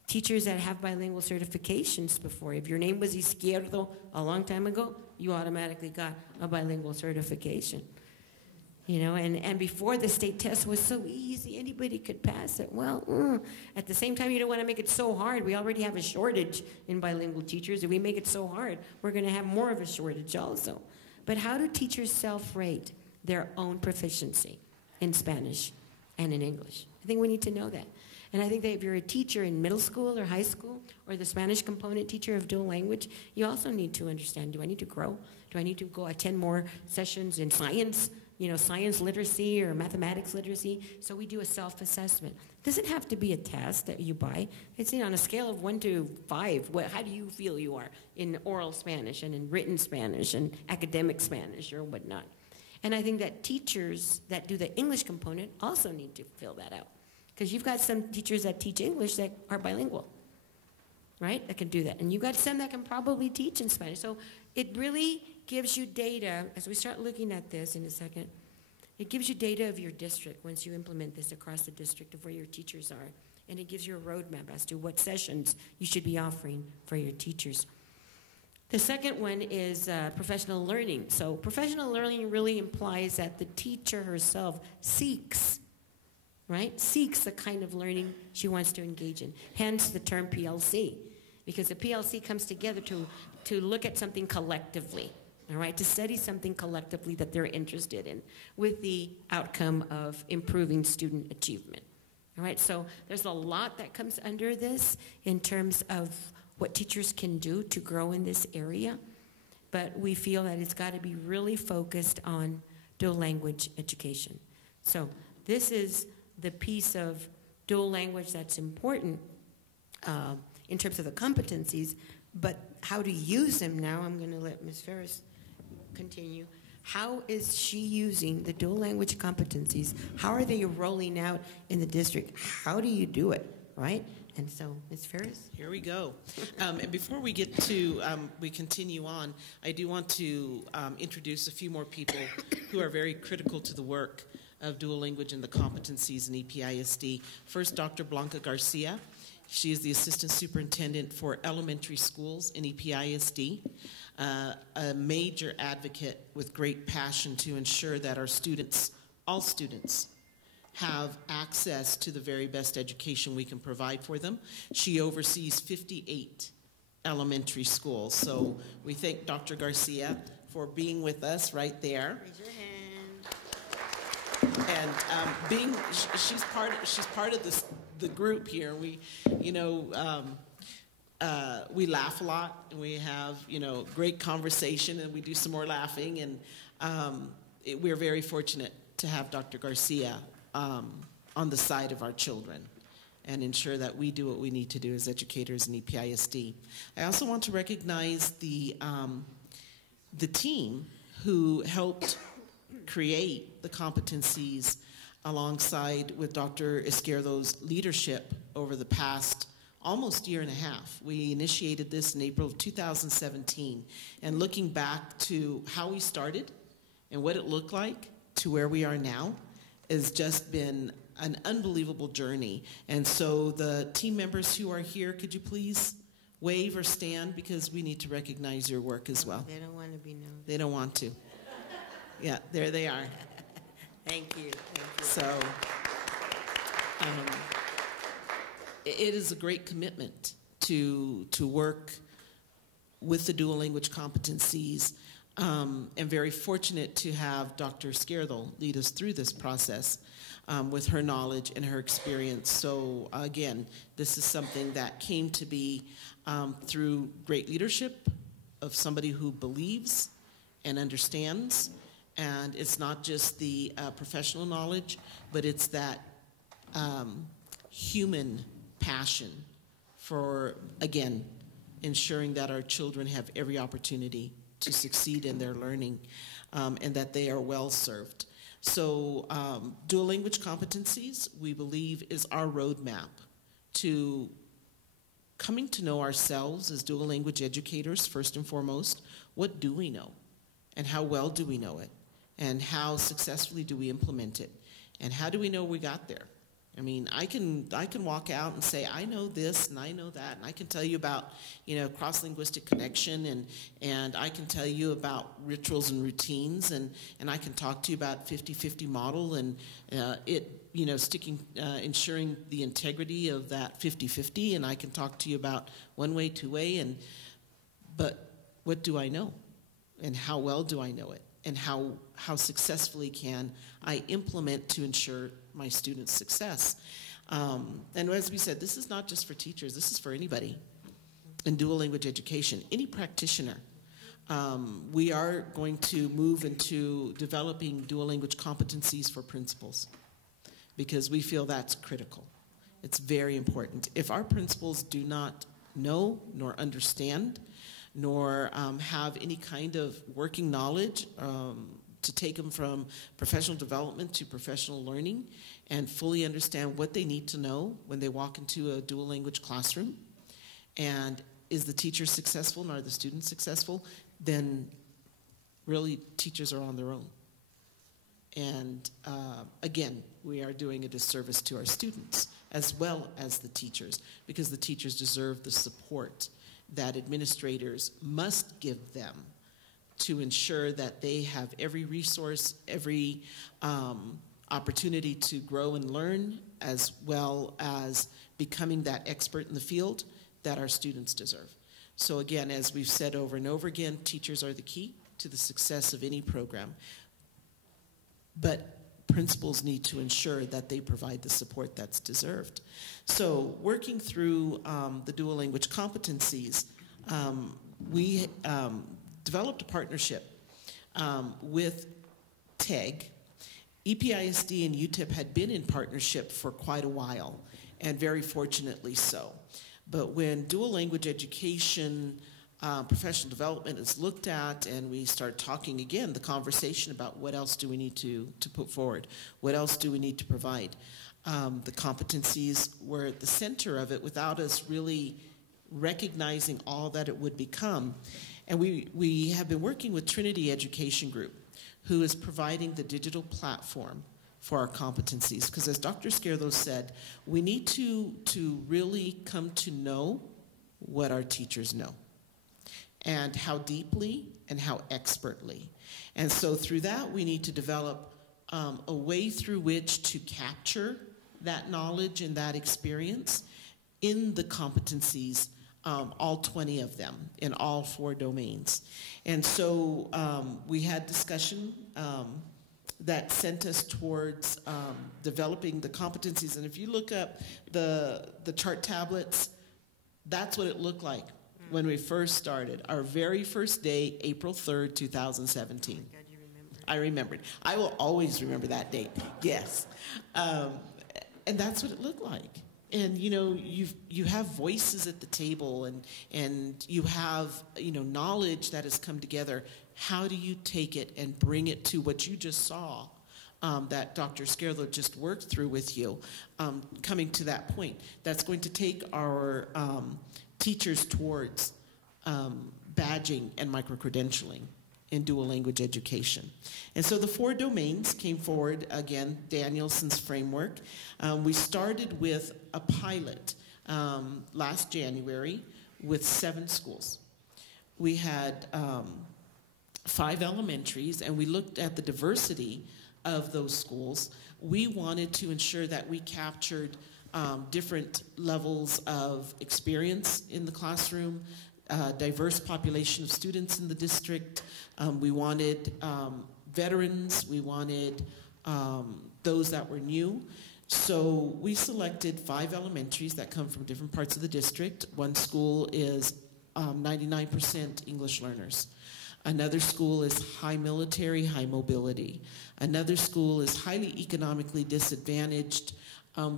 Teachers that have bilingual certifications before. If your name was Izquierdo a long time ago, you automatically got a bilingual certification. And before the state test was so easy, anybody could pass it. Well, at the same time, you don't want to make it so hard. We already have a shortage in bilingual teachers. If we make it so hard, we're going to have more of a shortage also. But how do teachers self-rate their own proficiency in Spanish and in English? I think we need to know that. And I think that if you're a teacher in middle school or high school or the Spanish component teacher of dual language, you also need to understand, do I need to grow? Do I need to go attend more sessions in science? Science literacy or mathematics literacy. So we do a self-assessment. It doesn't have to be a test that you buy. It's on a scale of 1 to 5. How do you feel you are in oral Spanish and in written Spanish and academic Spanish or whatnot? And I think that teachers that do the English component also need to fill that out. Because you've got some teachers that teach English that are bilingual, right? That can do that. And you've got some that can probably teach in Spanish. So it really gives you data, as we start looking at this in a second, it gives you data of your district once you implement this across the district of where your teachers are. And it gives you a roadmap as to what sessions you should be offering for your teachers. The second one is professional learning. So professional learning really implies that the teacher herself seeks the kind of learning she wants to engage in. Hence the term PLC, because the PLC comes together to look at something collectively. All right, to study something collectively that they're interested in with the outcome of improving student achievement. All right, so there's a lot that comes under this in terms of what teachers can do to grow in this area, but we feel that it's got to be really focused on dual language education. So this is the piece of dual language that's important in terms of the competencies, but how to use them now, I'm going to let Ms. Ferris continue. How is she using the dual language competencies? How are they rolling out in the district? How do you do it, right? And so, Ms. Ferris? Here we go. And before we get to, we continue on, I do want to introduce a few more people who are very critical to the work of dual language and the competencies in EPISD. First, Dr. Blanca Garcia. She is the Assistant Superintendent for Elementary Schools in EPISD. a major advocate with great passion to ensure that our students, all students, have access to the very best education we can provide for them. She oversees 58 elementary schools. So we thank Dr. Garcia for being with us right there. Raise your hand. And she's part of the group here. We, we laugh a lot, and we have great conversation, and we do some more laughing, and we're very fortunate to have Dr. Garcia on the side of our children and ensure that we do what we need to do as educators in EPISD. I also want to recognize the team who helped create the competencies alongside with Dr. Izquierdo's leadership over the past almost year and a half. We initiated this in April of 2017, and looking back to how we started and what it looked like to where we are now has just been an unbelievable journey. And so the team members who are here, could you please wave or stand, because we need to recognize your work as well. They don't want to be known. They don't want to. Yeah, there they are. Thank you. So it is a great commitment to work with the dual language competencies, and very fortunate to have Dr. Izquierdo lead us through this process with her knowledge and her experience. So again, this is something that came to be through great leadership of somebody who believes and understands. And it's not just the professional knowledge, but it's that human passion for, again, ensuring that our children have every opportunity to succeed in their learning, and that they are well served. So dual language competencies, we believe, is our roadmap to coming to know ourselves as dual language educators, first and foremost. What do we know? And how well do we know it? And how successfully do we implement it? And how do we know we got there? I mean, I can walk out and say, I know this and I know that, and I can tell you about, cross-linguistic connection, and I can tell you about rituals and routines, and I can talk to you about 50-50 model and ensuring the integrity of that 50-50, and I can talk to you about one-way, two-way, but what do I know? And how well do I know it? And how successfully can I implement to ensure my students' success? And as we said, this is not just for teachers, this is for anybody in dual language education, any practitioner. We are going to move into developing dual language competencies for principals, because we feel that's critical. It's very important. If our principals do not know nor understand nor have any kind of working knowledge to take them from professional development to professional learning and fully understand what they need to know when they walk into a dual language classroom, and is the teacher successful and are the students successful, then really teachers are on their own. And again, we are doing a disservice to our students as well as the teachers, because the teachers deserve the support that administrators must give them to ensure that they have every resource, every opportunity to grow and learn, as well as becoming that expert in the field that our students deserve. So again, as we've said over and over again, teachers are the key to the success of any program. But principals need to ensure that they provide the support that's deserved. So working through the dual language competencies, we developed a partnership with TEG. EPISD and UTEP had been in partnership for quite a while, and very fortunately so. But when dual language education professional development is looked at, and we start talking again, the conversation about what else do we need to put forward, what else do we need to provide. The competencies were at the center of it without us really recognizing all that it would become. And we have been working with Trinity Education Group, who is providing the digital platform for our competencies. Because as Dr. Izquierdo said, we need to really come to know what our teachers know. and how deeply and how expertly. And so through that, we need to develop a way through which to capture that knowledge and that experience in the competencies, all 20 of them, in all 4 domains. And so we had discussion that sent us towards developing the competencies. And if you look up the chart tablets, that's what it looked like when we first started. Our very first day, April 3rd, 2017. God, you remember. I remembered. I will always remember that date. Yes. And that's what it looked like. And you know, you have voices at the table, and you have, you know, knowledge that has come together. How do you take it and bring it to what you just saw, that Dr. Izquierdo just worked through with you, coming to that point? That's going to take our teachers towards badging and micro-credentialing in dual language education. And so the 4 domains came forward, again, Danielson's framework. We started with a pilot last January with 7 schools. We had 5 elementaries, and we looked at the diversity of those schools. We wanted to ensure that we captured different levels of experience in the classroom, diverse population of students in the district. We wanted veterans. We wanted those that were new. So we selected 5 elementaries that come from different parts of the district. One school is 99% English learners. Another school is high military, high mobility. Another school is highly economically disadvantaged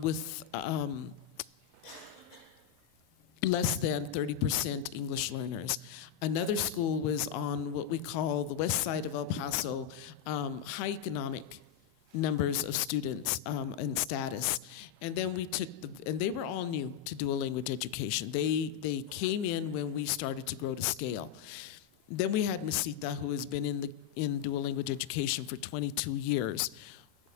with less than 30% English learners. Another school was on what we call the west side of El Paso, high economic numbers of students and status. And then we took and they were all new to dual language education. They came in when we started to grow to scale. Then we had Mesita, who has been in dual language education for 22 years,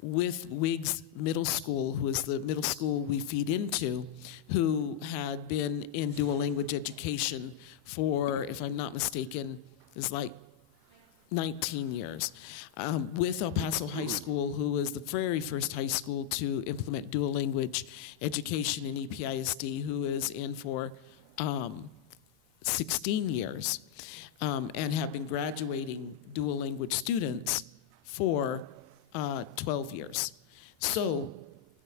with Wiggs Middle School, who is the middle school we feed into, who had been in dual language education for, if I'm not mistaken, is like 19 years. With El Paso High School, who was the very first high school to implement dual language education in EPISD, who is in for 16 years, and have been graduating dual language students for 12 years. So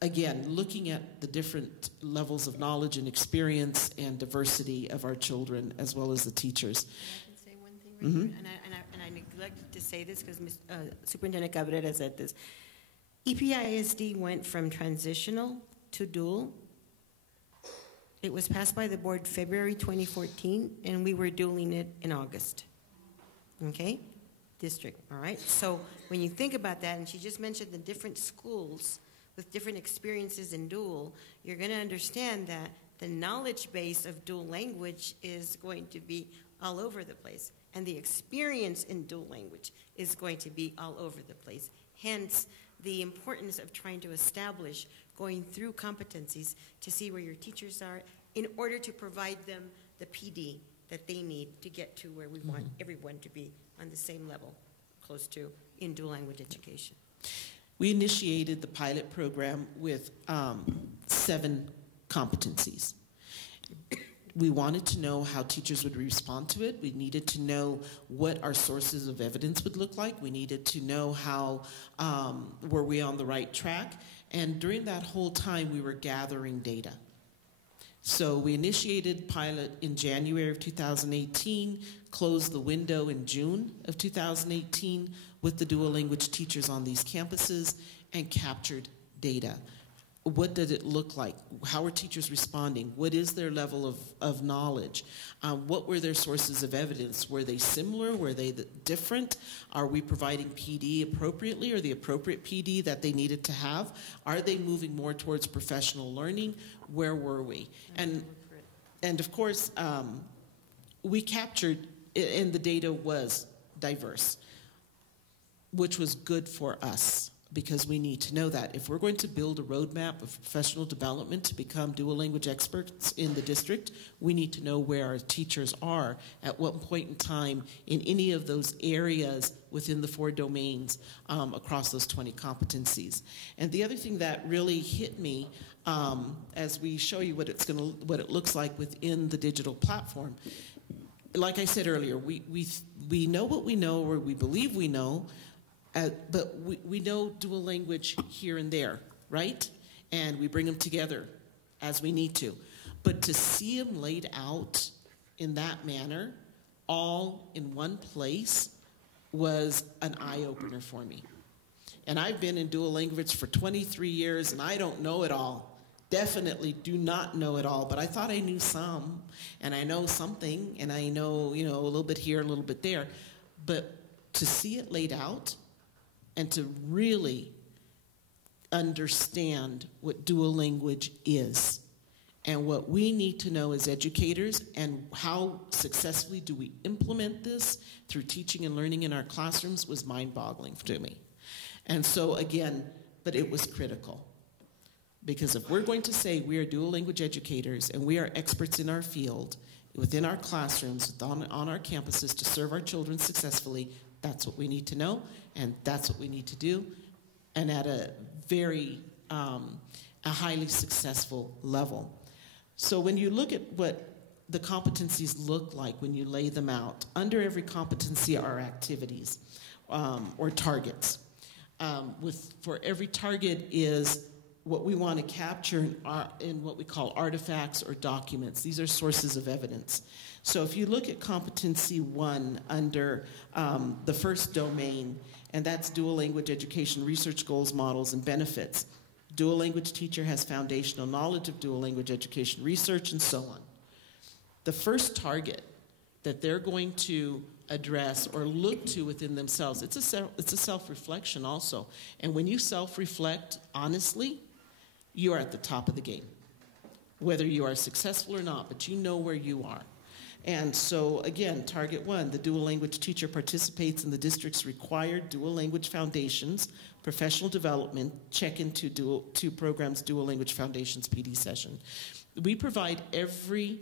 again, looking at the different levels of knowledge and experience and diversity of our children, as well as the teachers. I can say one thing right here, and I neglected to say this because Superintendent Cabrera said this. EPISD went from transitional to dual. It was passed by the board February 2014, and we were dualing it in August. Okay? District, all right? So when you think about that, and she just mentioned the different schools with different experiences in dual, you're going to understand that the knowledge base of dual language is going to be all over the place, and the experience in dual language is going to be all over the place. Hence, the importance of trying to establish going through competencies to see where your teachers are in order to provide them the PD that they need to get to where we want everyone to be on the same level, close to, in dual language education. We initiated the pilot program with 7 competencies. We wanted to know how teachers would respond to it. We needed to know what our sources of evidence would look like. We needed to know how, were we on the right track? And during that whole time, we were gathering data. So we initiated pilot in January of 2018, closed the window in June of 2018 with the dual language teachers on these campuses, and captured data. What did it look like? How are teachers responding? What is their level of knowledge? What were their sources of evidence? Were they similar? Were they different? Are we providing PD appropriately, or the appropriate PD that they needed to have? Are they moving more towards professional learning? Where were we? And of course, we captured, and the data was diverse, which was good for us, because we need to know that. If we're going to build a roadmap of professional development to become dual language experts in the district, we need to know where our teachers are at what point in time in any of those areas within the 4 domains across those 20 competencies. And the other thing that really hit me as we show you what it looks like within the digital platform, like I said earlier, we know what we know, or we believe we know, but we know dual language here and there, right? And we bring them together as we need to. But to see them laid out in that manner, all in one place, was an eye-opener for me. And I've been in dual language for 23 years, and I don't know it all. Definitely do not know it all, but I thought I knew some, and I know something, and I know, a little bit here, a little bit there. But to see it laid out, and to really understand what dual language is and what we need to know as educators and how successfully do we implement this through teaching and learning in our classrooms was mind-boggling to me. And so again, but it was critical. Because if we're going to say we are dual language educators and we are experts in our field, within our classrooms, on our campuses to serve our children successfully, that's what we need to know, and that's what we need to do, and at a very, a highly successful level. So when you look at what the competencies look like when you lay them out, under every competency are activities or targets. For every target is what we want to capture in what we call artifacts or documents. These are sources of evidence. So if you look at competency 1 under the first domain, and that's dual language education, research goals, models, and benefits. Dual language teacher has foundational knowledge of dual language education research, and so on. The first target that they're going to address or look to within themselves, it's a self-reflection also. And when you self-reflect honestly, you are at the top of the game, whether you are successful or not, but you know where you are. And so, again, target 1, the dual language teacher participates in the district's required dual language foundations, professional development, check-in to programs dual language foundations PD session. We provide every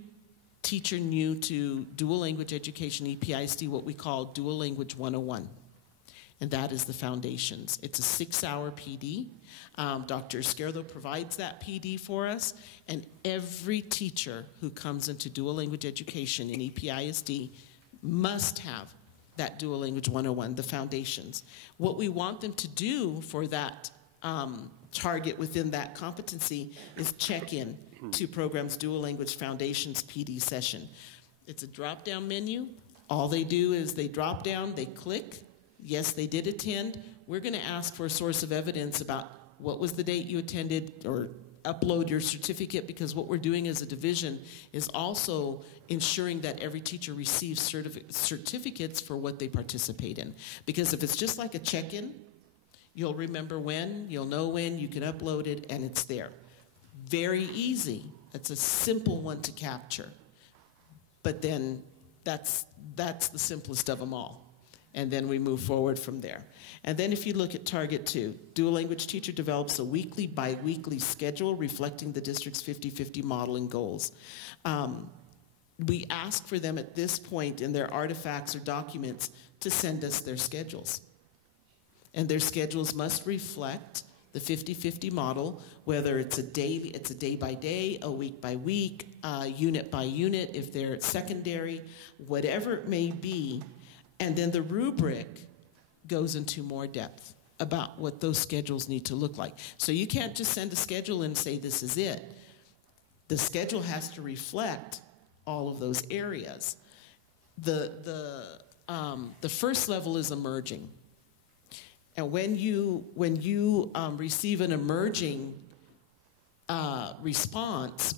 teacher new to dual language education EPISD what we call dual language 101. And that is the foundations. It's a 6-hour PD. Dr. Izquierdo provides that PD for us, and every teacher who comes into dual language education in EPISD must have that dual language 101, the foundations. What we want them to do for that target within that competency is check in to programs dual language foundations PD session. It's a drop-down menu. All they do is they drop down, they click. Yes, they did attend. We're going to ask for a source of evidence about what was the date you attended, or upload your certificate, because what we're doing as a division is also ensuring that every teacher receives certificates for what they participate in. Because if it's just like a check-in, you'll remember when, you'll know when, you can upload it, and it's there. Very easy. It's a simple one to capture. But then that's the simplest of them all. And then we move forward from there. And then if you look at target 2, dual language teacher develops a weekly, bi-weekly schedule reflecting the district's 50-50 model and goals. We ask for them at this point in their artifacts or documents to send us their schedules. And their schedules must reflect the 50-50 model, whether it's a day by day, a week by week, unit by unit, if they're secondary, whatever it may be. And then the rubric goes into more depth about what those schedules need to look like. So you can't just send a schedule and say this is it. The schedule has to reflect all of those areas. The first level is emerging. And when you receive an emerging response,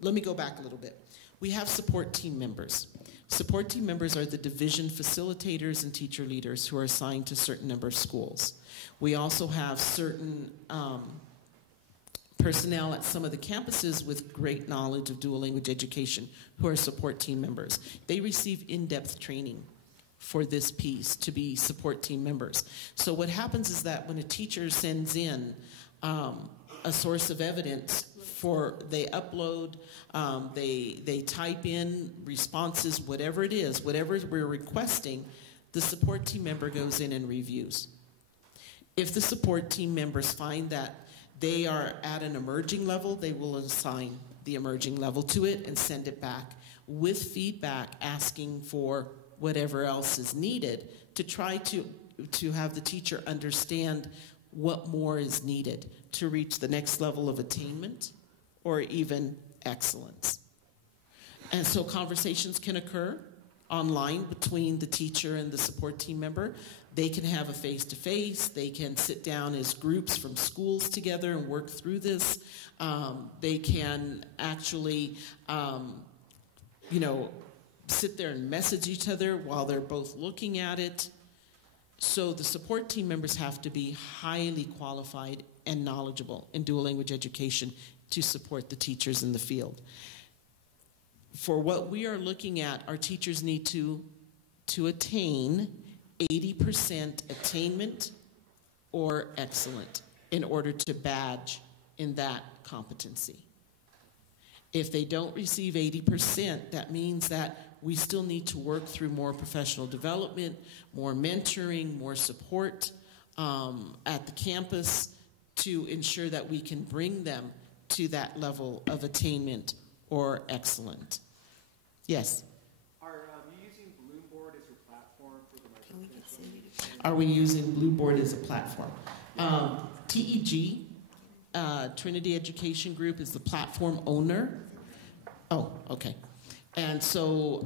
let me go back a little bit. We have support team members. Support team members are the division facilitators and teacher leaders who are assigned to a certain number of schools. We also have certain personnel at some of the campuses with great knowledge of dual language education who are support team members. They receive in-depth training for this piece to be support team members. So what happens is that when a teacher sends in a source of evidence they upload, they type in responses, whatever it is, whatever we're requesting, the support team member goes in and reviews. If the support team members find that they are at an emerging level, they will assign the emerging level to it and send it back with feedback asking for whatever else is needed to try to have the teacher understand what more is needed to reach the next level of attainment or even excellence. And so conversations can occur online between the teacher and the support team member. They can have a face-to-face. They can sit down as groups from schools together and work through this. They can actually, sit there and message each other while they're both looking at it. So the support team members have to be highly qualified and knowledgeable in dual language education to support the teachers in the field. For what we are looking at, our teachers need to attain 80% attainment or excellent in order to badge in that competency. If they don't receive 80%, that means that we still need to work through more professional development, more mentoring, more support at the campus to ensure that we can bring them to that level of attainment or excellent. Yes? Are you using Bloomboard as your platform for the micro-credentialing? Are we using Blueboard as a platform? TEG, Trinity Education Group, is the platform owner. Oh, okay. And so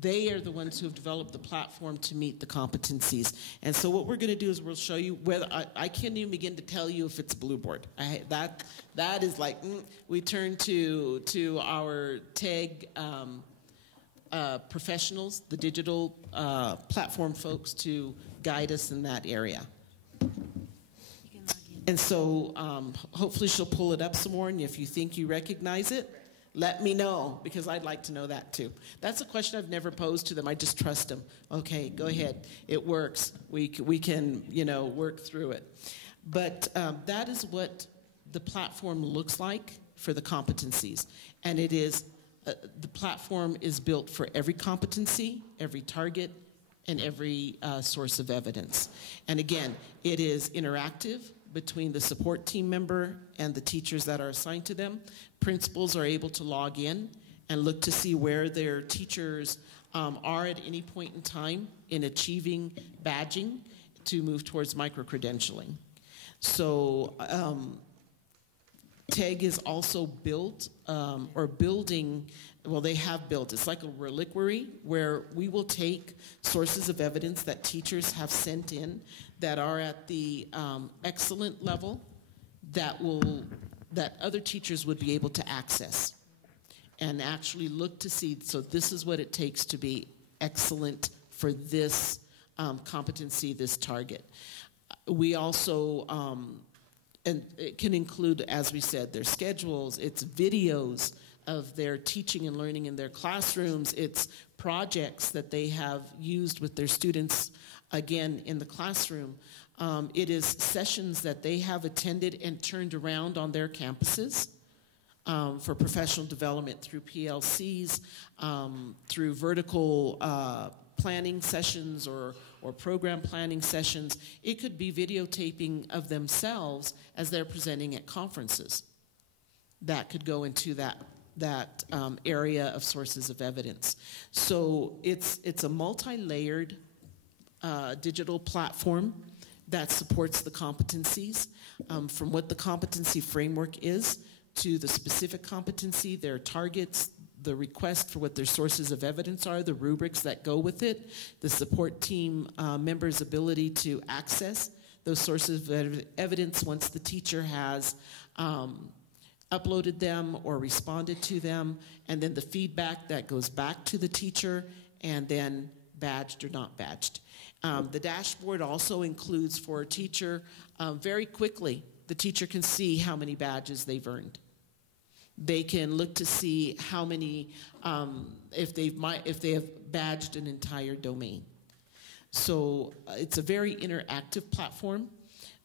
they are the ones who have developed the platform to meet the competencies. And so what we're going to do is we'll show you whether I can't even begin to tell you if it's Blueboard. That is like we turn to our TEG professionals, the digital platform folks, to guide us in that area. And so hopefully she'll pull it up some more, and if you think you recognize it, let me know, because I'd like to know that too. That's a question I've never posed to them. I just trust them. Okay, go ahead. It works. We can, work through it. But that is what the platform looks like for the competencies. And it is, the platform is built for every competency, every target, and every source of evidence. And again, it is interactive between the support team member and the teachers that are assigned to them. Principals are able to log in and look to see where their teachers are at any point in time in achieving badging to move towards micro-credentialing. So TEG is also built or building, well, they have built, it's like a reliquary where we will take sources of evidence that teachers have sent in that are at the excellent level that other teachers would be able to access and actually look to see, so this is what it takes to be excellent for this competency, this target. We also, and it can include, as we said, their schedules, it's videos of their teaching and learning in their classrooms, it's projects that they have used with their students, again, in the classroom. It is sessions that they have attended and turned around on their campuses for professional development through PLCs, through vertical planning sessions or program planning sessions. It could be videotaping of themselves as they're presenting at conferences. That could go into that area of sources of evidence. So it's a multi-layered digital platform that supports the competencies, from what the competency framework is to the specific competency, their targets, the request for what their sources of evidence are, the rubrics that go with it, the support team members' ability to access those sources of evidence once the teacher has uploaded them or responded to them, and then the feedback that goes back to the teacher, and then badged or not badged. The dashboard also includes for a teacher, very quickly, the teacher can see how many badges they've earned. They can look to see how many, if they have badged an entire domain. So it's a very interactive platform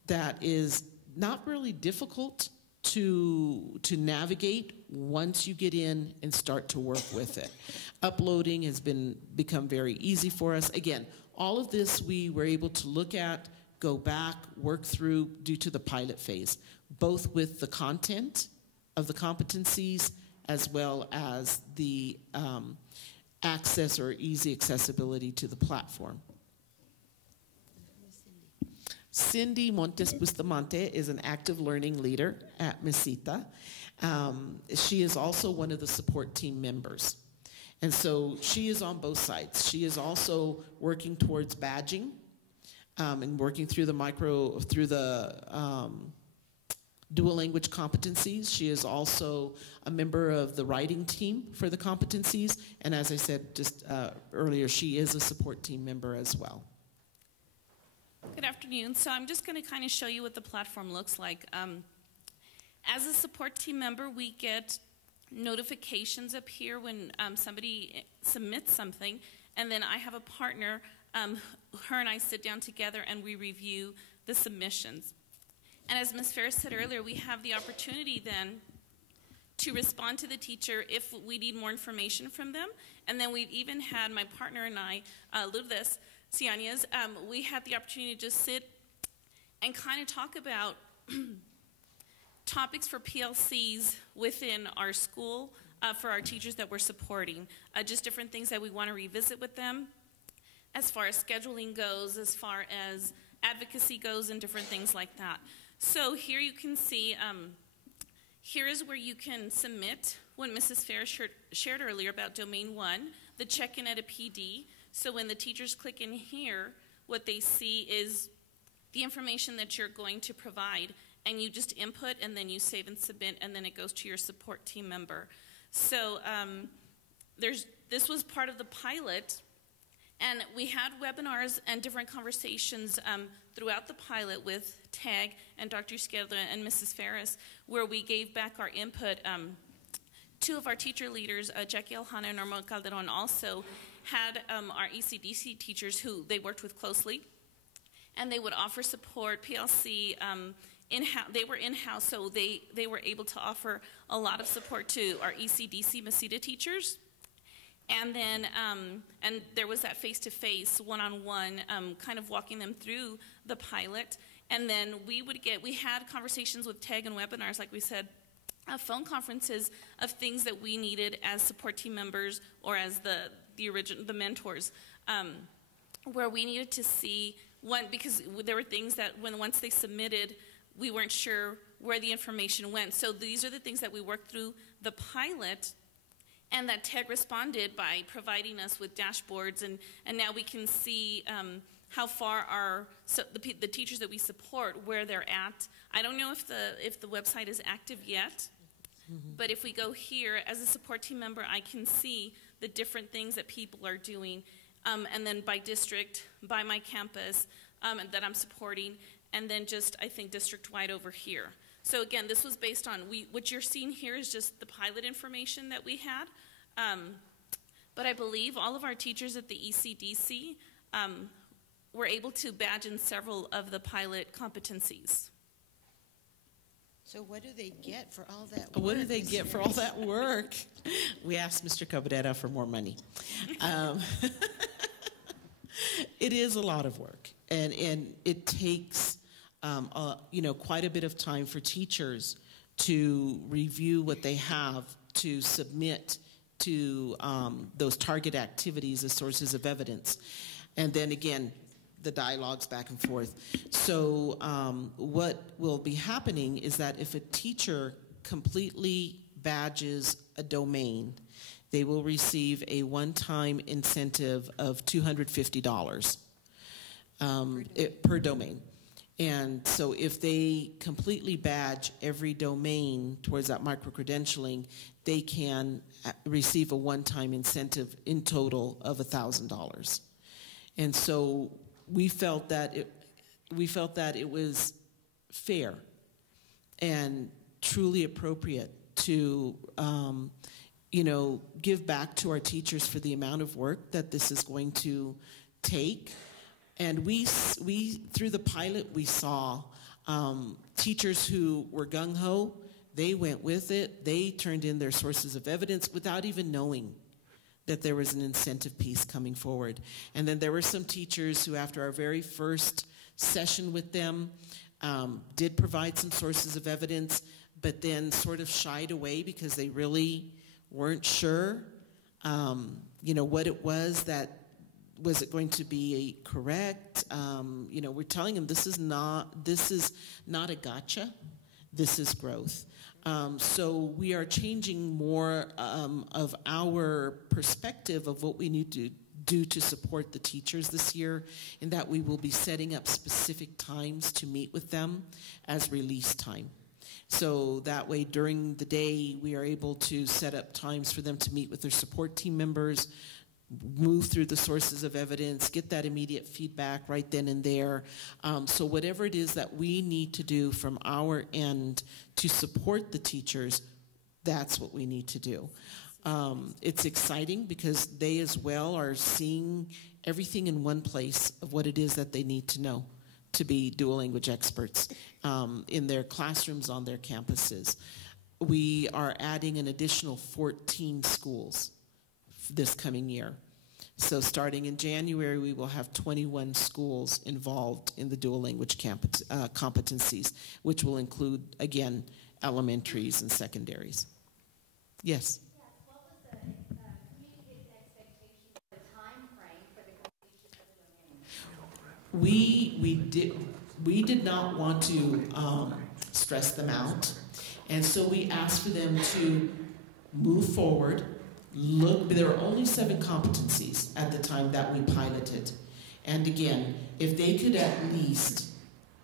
that is not really difficult to navigate once you get in and start to work with it. Uploading has become very easy for us. Again, all of this we were able to look at, go back, work through due to the pilot phase, both with the content of the competencies as well as the access or easy accessibility to the platform. Cindy Montes Bustamante is an active learning leader at Mesita. She is also one of the support team members. And so she is on both sides. She is also working towards badging and working through the dual language competencies. She is also a member of the writing team for the competencies. And as I said just earlier, she is a support team member as well. Good afternoon. So I'm just going to kind of show you what the platform looks like. As a support team member, we get notifications up here when somebody submits something, and then I have a partner. Her and I sit down together and we review the submissions. And as Ms. Ferris said earlier, we have the opportunity then to respond to the teacher if we need more information from them. And then we've even had my partner and I, Lourdes Ciañez, we had the opportunity to just sit and kind of talk about topics for PLCs within our school for our teachers that we're supporting. Just different things that we want to revisit with them as far as scheduling goes, as far as advocacy goes, and different things like that. So here you can see, here is where you can submit when Mrs. Ferris shared earlier about Domain 1, the check-in at a PD. So when the teachers click in here, what they see is the information that you're going to provide, and you just input, and then you save and submit, and then it goes to your support team member. So this was part of the pilot, and we had webinars and different conversations throughout the pilot with TAG and Dr. Izquierdo and Mrs. Ferris, where we gave back our input. Two of our teacher leaders, Jackie Aljana and Norma Calderon, also had our ECDC teachers who they worked with closely, and they would offer support. PLC they were in-house, so they were able to offer a lot of support to our ECDC Mesita teachers. And then and there was that face-to-face, one-on-one, kind of walking them through the pilot. And then we had conversations with TAG and webinars, like we said, phone conferences of things that we needed as support team members or as the mentors, where we needed to see because there were things that once they submitted, we weren't sure where the information went. So these are the things that we worked through the pilot, and that TAG responded by providing us with dashboards, and now we can see how far the teachers that we support, where they're at. I don't know if the website is active yet, but if we go here as a support team member, I can see the different things that people are doing, and then by district, by my campus that I'm supporting, and then just I think district-wide over here. So again, this was based on, what you're seeing here is just the pilot information that we had. But I believe all of our teachers at the ECDC were able to badge in several of the pilot competencies. So what do they get for all that work? What do they get for all that work? We asked Mr. Cabrera for more money. It is a lot of work, and it takes quite a bit of time for teachers to review what they have to submit to those target activities as sources of evidence. And then again, the dialogues back and forth. So what will be happening is that if a teacher completely badges a domain, they will receive a one-time incentive of $250 per domain. And so if they completely badge every domain towards that micro-credentialing, they can receive a one-time incentive in total of $1,000. And so we felt that it was fair and truly appropriate to, give back to our teachers for the amount of work that this is going to take. And we through the pilot, we saw teachers who were gung-ho. They went with it. They turned in their sources of evidence without even knowing that there was an incentive piece coming forward. And then there were some teachers who, after our very first session with them, did provide some sources of evidence, but then sort of shied away because they really weren't sure, what it was that, was it going to be correct? We're telling them this is not a gotcha. This is growth. So we are changing more of our perspective of what we need to do to support the teachers this year, in that we will be setting up specific times to meet with them as release time. So that way during the day we are able to set up times for them to meet with their support team members, move through the sources of evidence, get that immediate feedback right then and there. So whatever it is that we need to do from our end to support the teachers, that's what we need to do. It's exciting because they as well are seeing everything in one place of what it is that they need to know to be dual language experts in their classrooms, on their campuses. We are adding an additional 14 schools this coming year. So starting in January, we will have 21 schools involved in the dual language competencies, which will include, again, elementaries and secondaries. Yes? Yes, what was the communicated expectation for the time frame for the completion of the DLeNM? We did not want to stress them out, and so we asked for them to move forward. Look, there were only 7 competencies at the time that we piloted. And again, if they could at least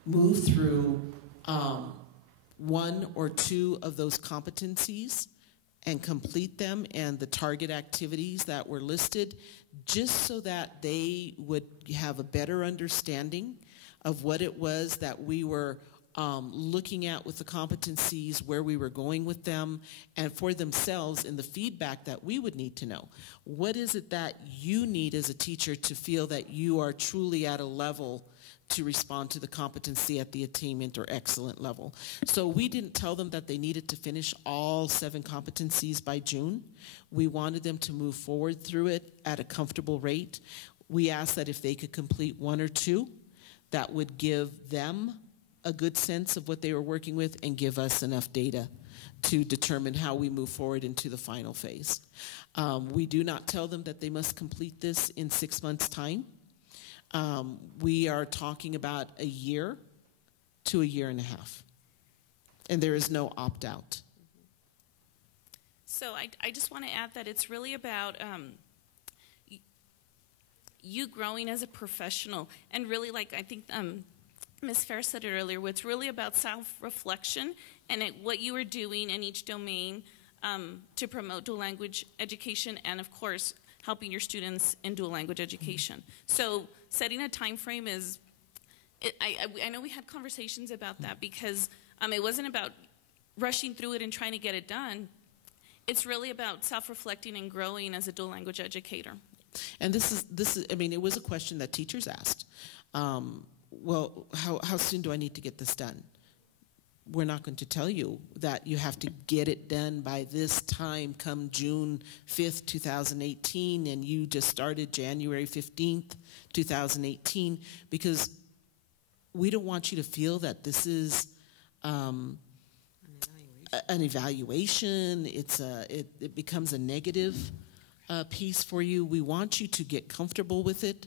move through 1 or 2 of those competencies and complete them and the target activities that were listed, just so that they would have a better understanding of what it was that we were looking at with the competencies, where we were going with them, and for themselves in the feedback that we would need to know. What is it that you need as a teacher to feel that you are truly at a level to respond to the competency at the attainment or excellent level? So we didn't tell them that they needed to finish all 7 competencies by June. We wanted them to move forward through it at a comfortable rate. We asked that if they could complete 1 or 2, that would give them a good sense of what they were working with and give us enough data to determine how we move forward into the final phase. We do not tell them that they must complete this in 6 months' time. We are talking about a year to a year and a half. And there is no opt-out. So I just want to add that it's really about you growing as a professional, and really, like I think Ms. Ferris said it earlier, it's really about self-reflection and what you are doing in each domain to promote dual language education, and of course helping your students in dual language education. So setting a time frame is, I know we had conversations about that, because it wasn't about rushing through it and trying to get it done. It's really about self-reflecting and growing as a dual language educator. And this is, I mean, it was a question that teachers asked. Well, how soon do I need to get this done? We're not going to tell you that you have to get it done by this time come June 5th, 2018, and you just started January 15th, 2018, because we don't want you to feel that this is an evaluation. It becomes a negative piece for you. We want you to get comfortable with it,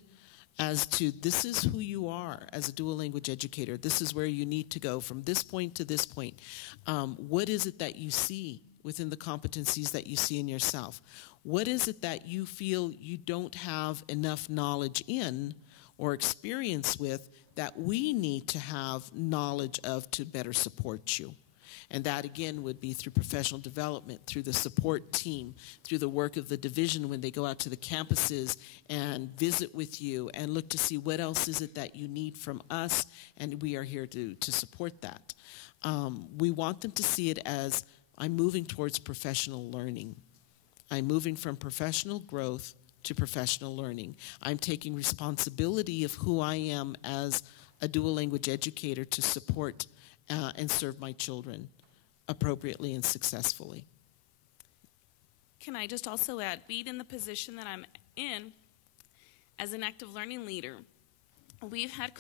as to this is who you are as a dual language educator. This is where you need to go from this point to this point. What is it that you see within the competencies that you see in yourself? What is it that you feel you don't have enough knowledge in or experience with that we need to have knowledge of to better support you? And that, again, would be through professional development, through the support team, through the work of the division when they go out to the campuses and visit with you and look to see what else is it that you need from us, and we are here to support that. We want them to see it as I'm moving towards professional learning. I'm moving from professional growth to professional learning. I'm taking responsibility of who I am as a dual language educator to support and serve my children appropriately and successfully. Can I just also add, being in the position that I'm in as an active learning leader, we've had